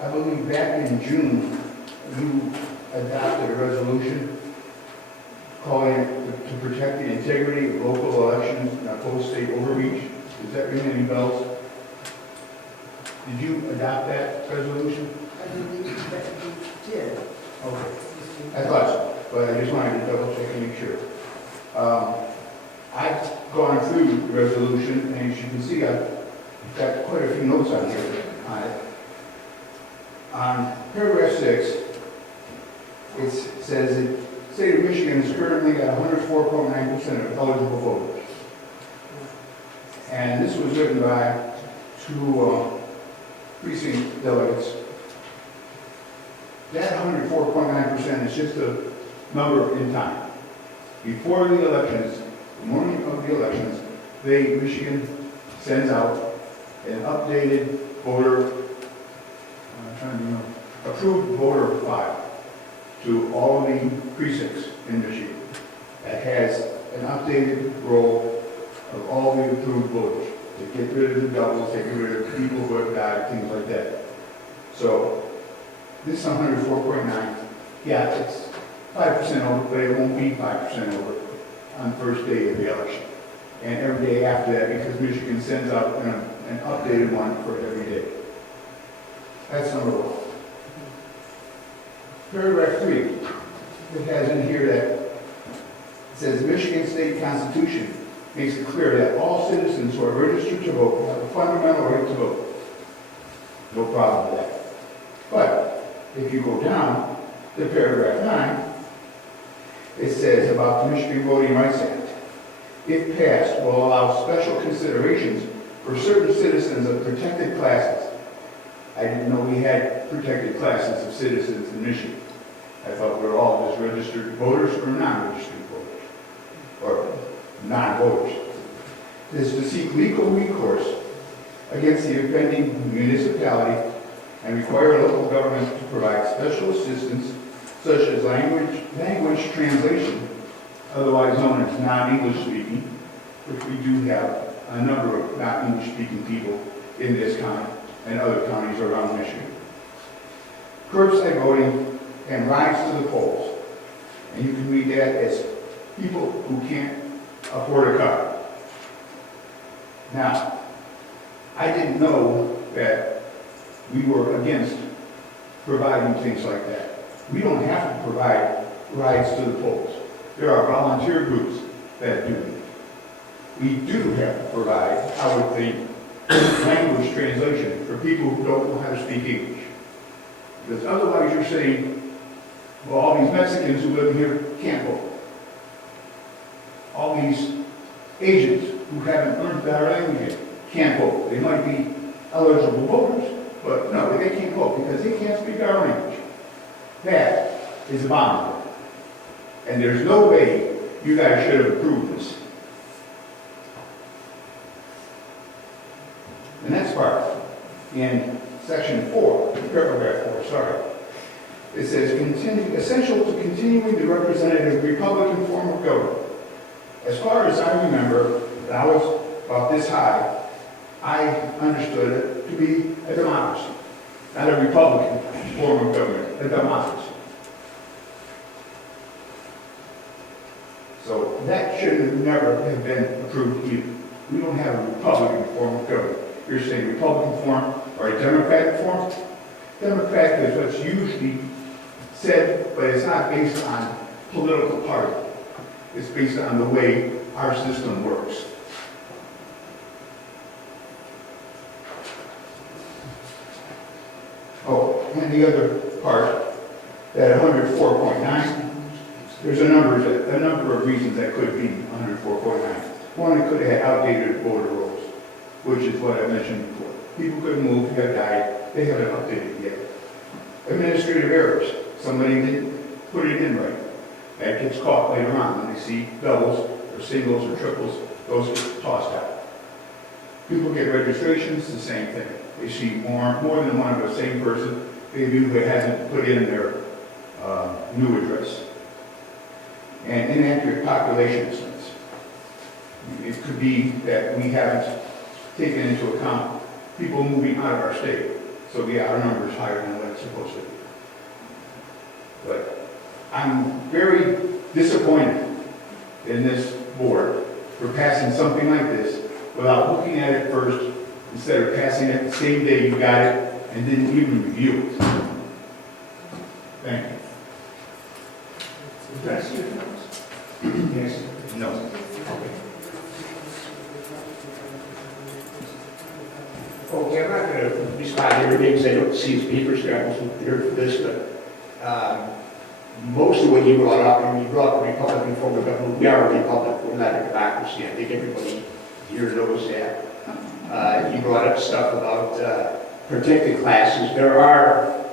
I believe back in June, you adopted a resolution calling it to protect the integrity of local elections and oppose state overreach. Does that ring any bells? Did you adopt that resolution? I believe that we did. Okay. I thought so, but I just wanted to double check and make sure. I've gone through the resolution, and as you can see, I've got quite a few notes on here on it. On paragraph 6, it says that the state of Michigan is currently at 104.9% of eligible voters. And this was written by two precinct delegates. That 104.9% is just a number in time. Before the elections, the morning of the elections, Michigan sends out an updated voter, approved voter file to all the precincts in Michigan that has an updated roll of all the approved voters. They get rid of the doubles, they get rid of people who have died, things like that. So this 104.9, yeah, it's 5% over, but it won't be 5% over on the first day of the election. And every day after that, because Michigan sends out an updated one for every day. That's number one. Paragraph 3, it has in here that it says Michigan State Constitution makes it clear that all citizens who are registered to vote have a fundamental right to vote. No problem with that. But if you go down to paragraph 9, it says about the Michigan Voting Rights Act. If passed, will allow special considerations for certain citizens of protected classes. I didn't know we had protected classes of citizens in Michigan. I thought we were all just registered voters or non-registered voters, or non-voters. Is to seek legal recourse against the offending municipality and require local government to provide special assistance such as language translation, otherwise known as non-English speaking, which we do have a number of non-English speaking people in this county and other counties around Michigan. Curbside voting and rides to the polls. And you can read that as people who can't afford a car. Now, I didn't know that we were against providing things like that. We don't have to provide rides to the polls. There are volunteer groups that do it. We do have to provide, I would think, language translation for people who don't know how to speak English. Because otherwise you're saying, well, all these Mexicans who live here can't vote. all these agents who haven't learned better language yet can't vote. They might be eligible voters, but no, they can't vote because they can't speak our language. That is abominable. And there's no way you guys should have approved this. The next part, in section 4, paragraph 4, sorry. It says, essential to continuing the representative Republican form of government. As far as I remember, when I was about this high, I understood it to be a democracy, not a Republican form of government, a democracy. So that should never have been approved either. We don't have a Republican form of government. You're saying Republican form or a Democratic form? Democratic is what's usually said, but it's not based on political party. It's based on the way our system works. Oh, and the other part, that 104.9, there's a number of reasons that could be 104.9. One, it could have had outdated voter rolls, which is what I mentioned before. People could move, have died, they haven't updated yet. Administrative errors, somebody didn't put it in right. That gets caught later on when they see doubles or singles or triples, those get tossed out. People get registrations, the same thing. They see more than one of the same person, maybe who hasn't put in their new address. And inaccurate population estimates. It could be that we haven't taken into account people moving out of our state. So yeah, our number is higher than what it's supposed to be. But I'm very disappointed in this board for passing something like this without looking at it first, instead of passing it the same day you got it and didn't even review it. Thank you. Yes. Yes. No. Okay, I'm not going to respond to everything because I don't see his paper scrapples here for this, but most of what you brought up, and you brought up the Republican form of government, we are a republic, we're not a democracy. I think everybody here knows that. You brought up stuff about protected classes. There are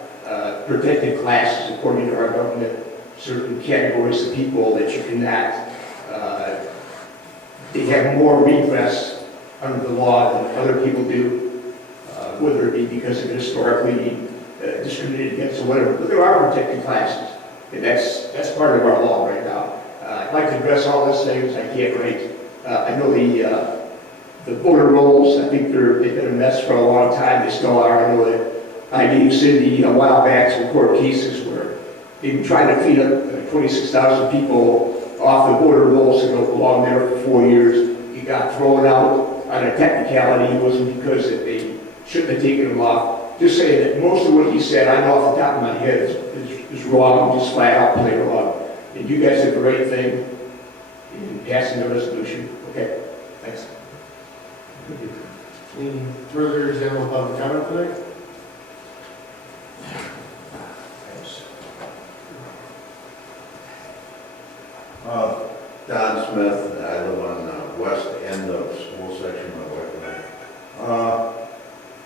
protected classes, according to our government, certain categories of people that you cannot, they have more redress under the law than other people do, whether it be because of historically discriminated against or whatever. But there are protected classes, and that's part of our law right now. I'd like to address all those things. I can't wait. I know the voter rolls, I think they've been a mess for a long time. They still are. I know that I gave Cindy a while back some court cases where they've been trying to clean up 26,000 people off the voter rolls that belonged there for 4 years. It got thrown out on a technicality. It wasn't because that they shouldn't have taken them off. Just saying that most of what he said, I know off the top of my head, is wrong, just flat out plain wrong. And you guys did the right thing in passing the resolution. Okay, thanks. Any further general public comment tonight? Don Smith, I live on the west end of school section of Whiteman.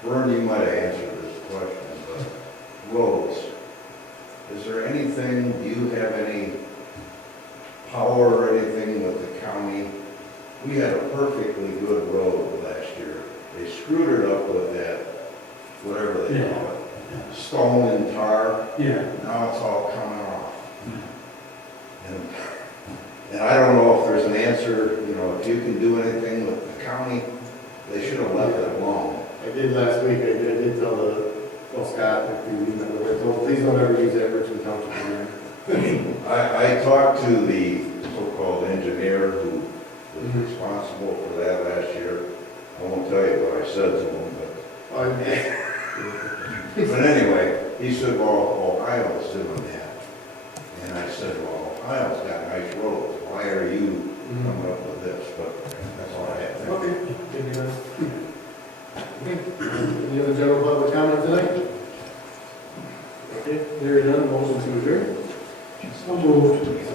Vern, you might have answered this question, but roads. Is there anything, do you have any power or anything with the county? We had a perfectly good road last year. They screwed it up with that, whatever they call it, stone and tar. Yeah. Now it's all coming off. And I don't know if there's an answer, you know, if you can do anything with the county, they should have left it alone. I did last week, I did tell Scott, if you remember, I told him, please don't ever use that Richmond Township again. I talked to the so-called engineer who was responsible for that last year. I won't tell you what I said to him, but anyway, he said, well, Ohio's doing that. And I said, well, Ohio's got nice roads. Why are you coming up with this? But that's all I have. Okay, thank you, man. Okay, any other general public comment tonight? Okay, there none, motion to adjourn. So moved.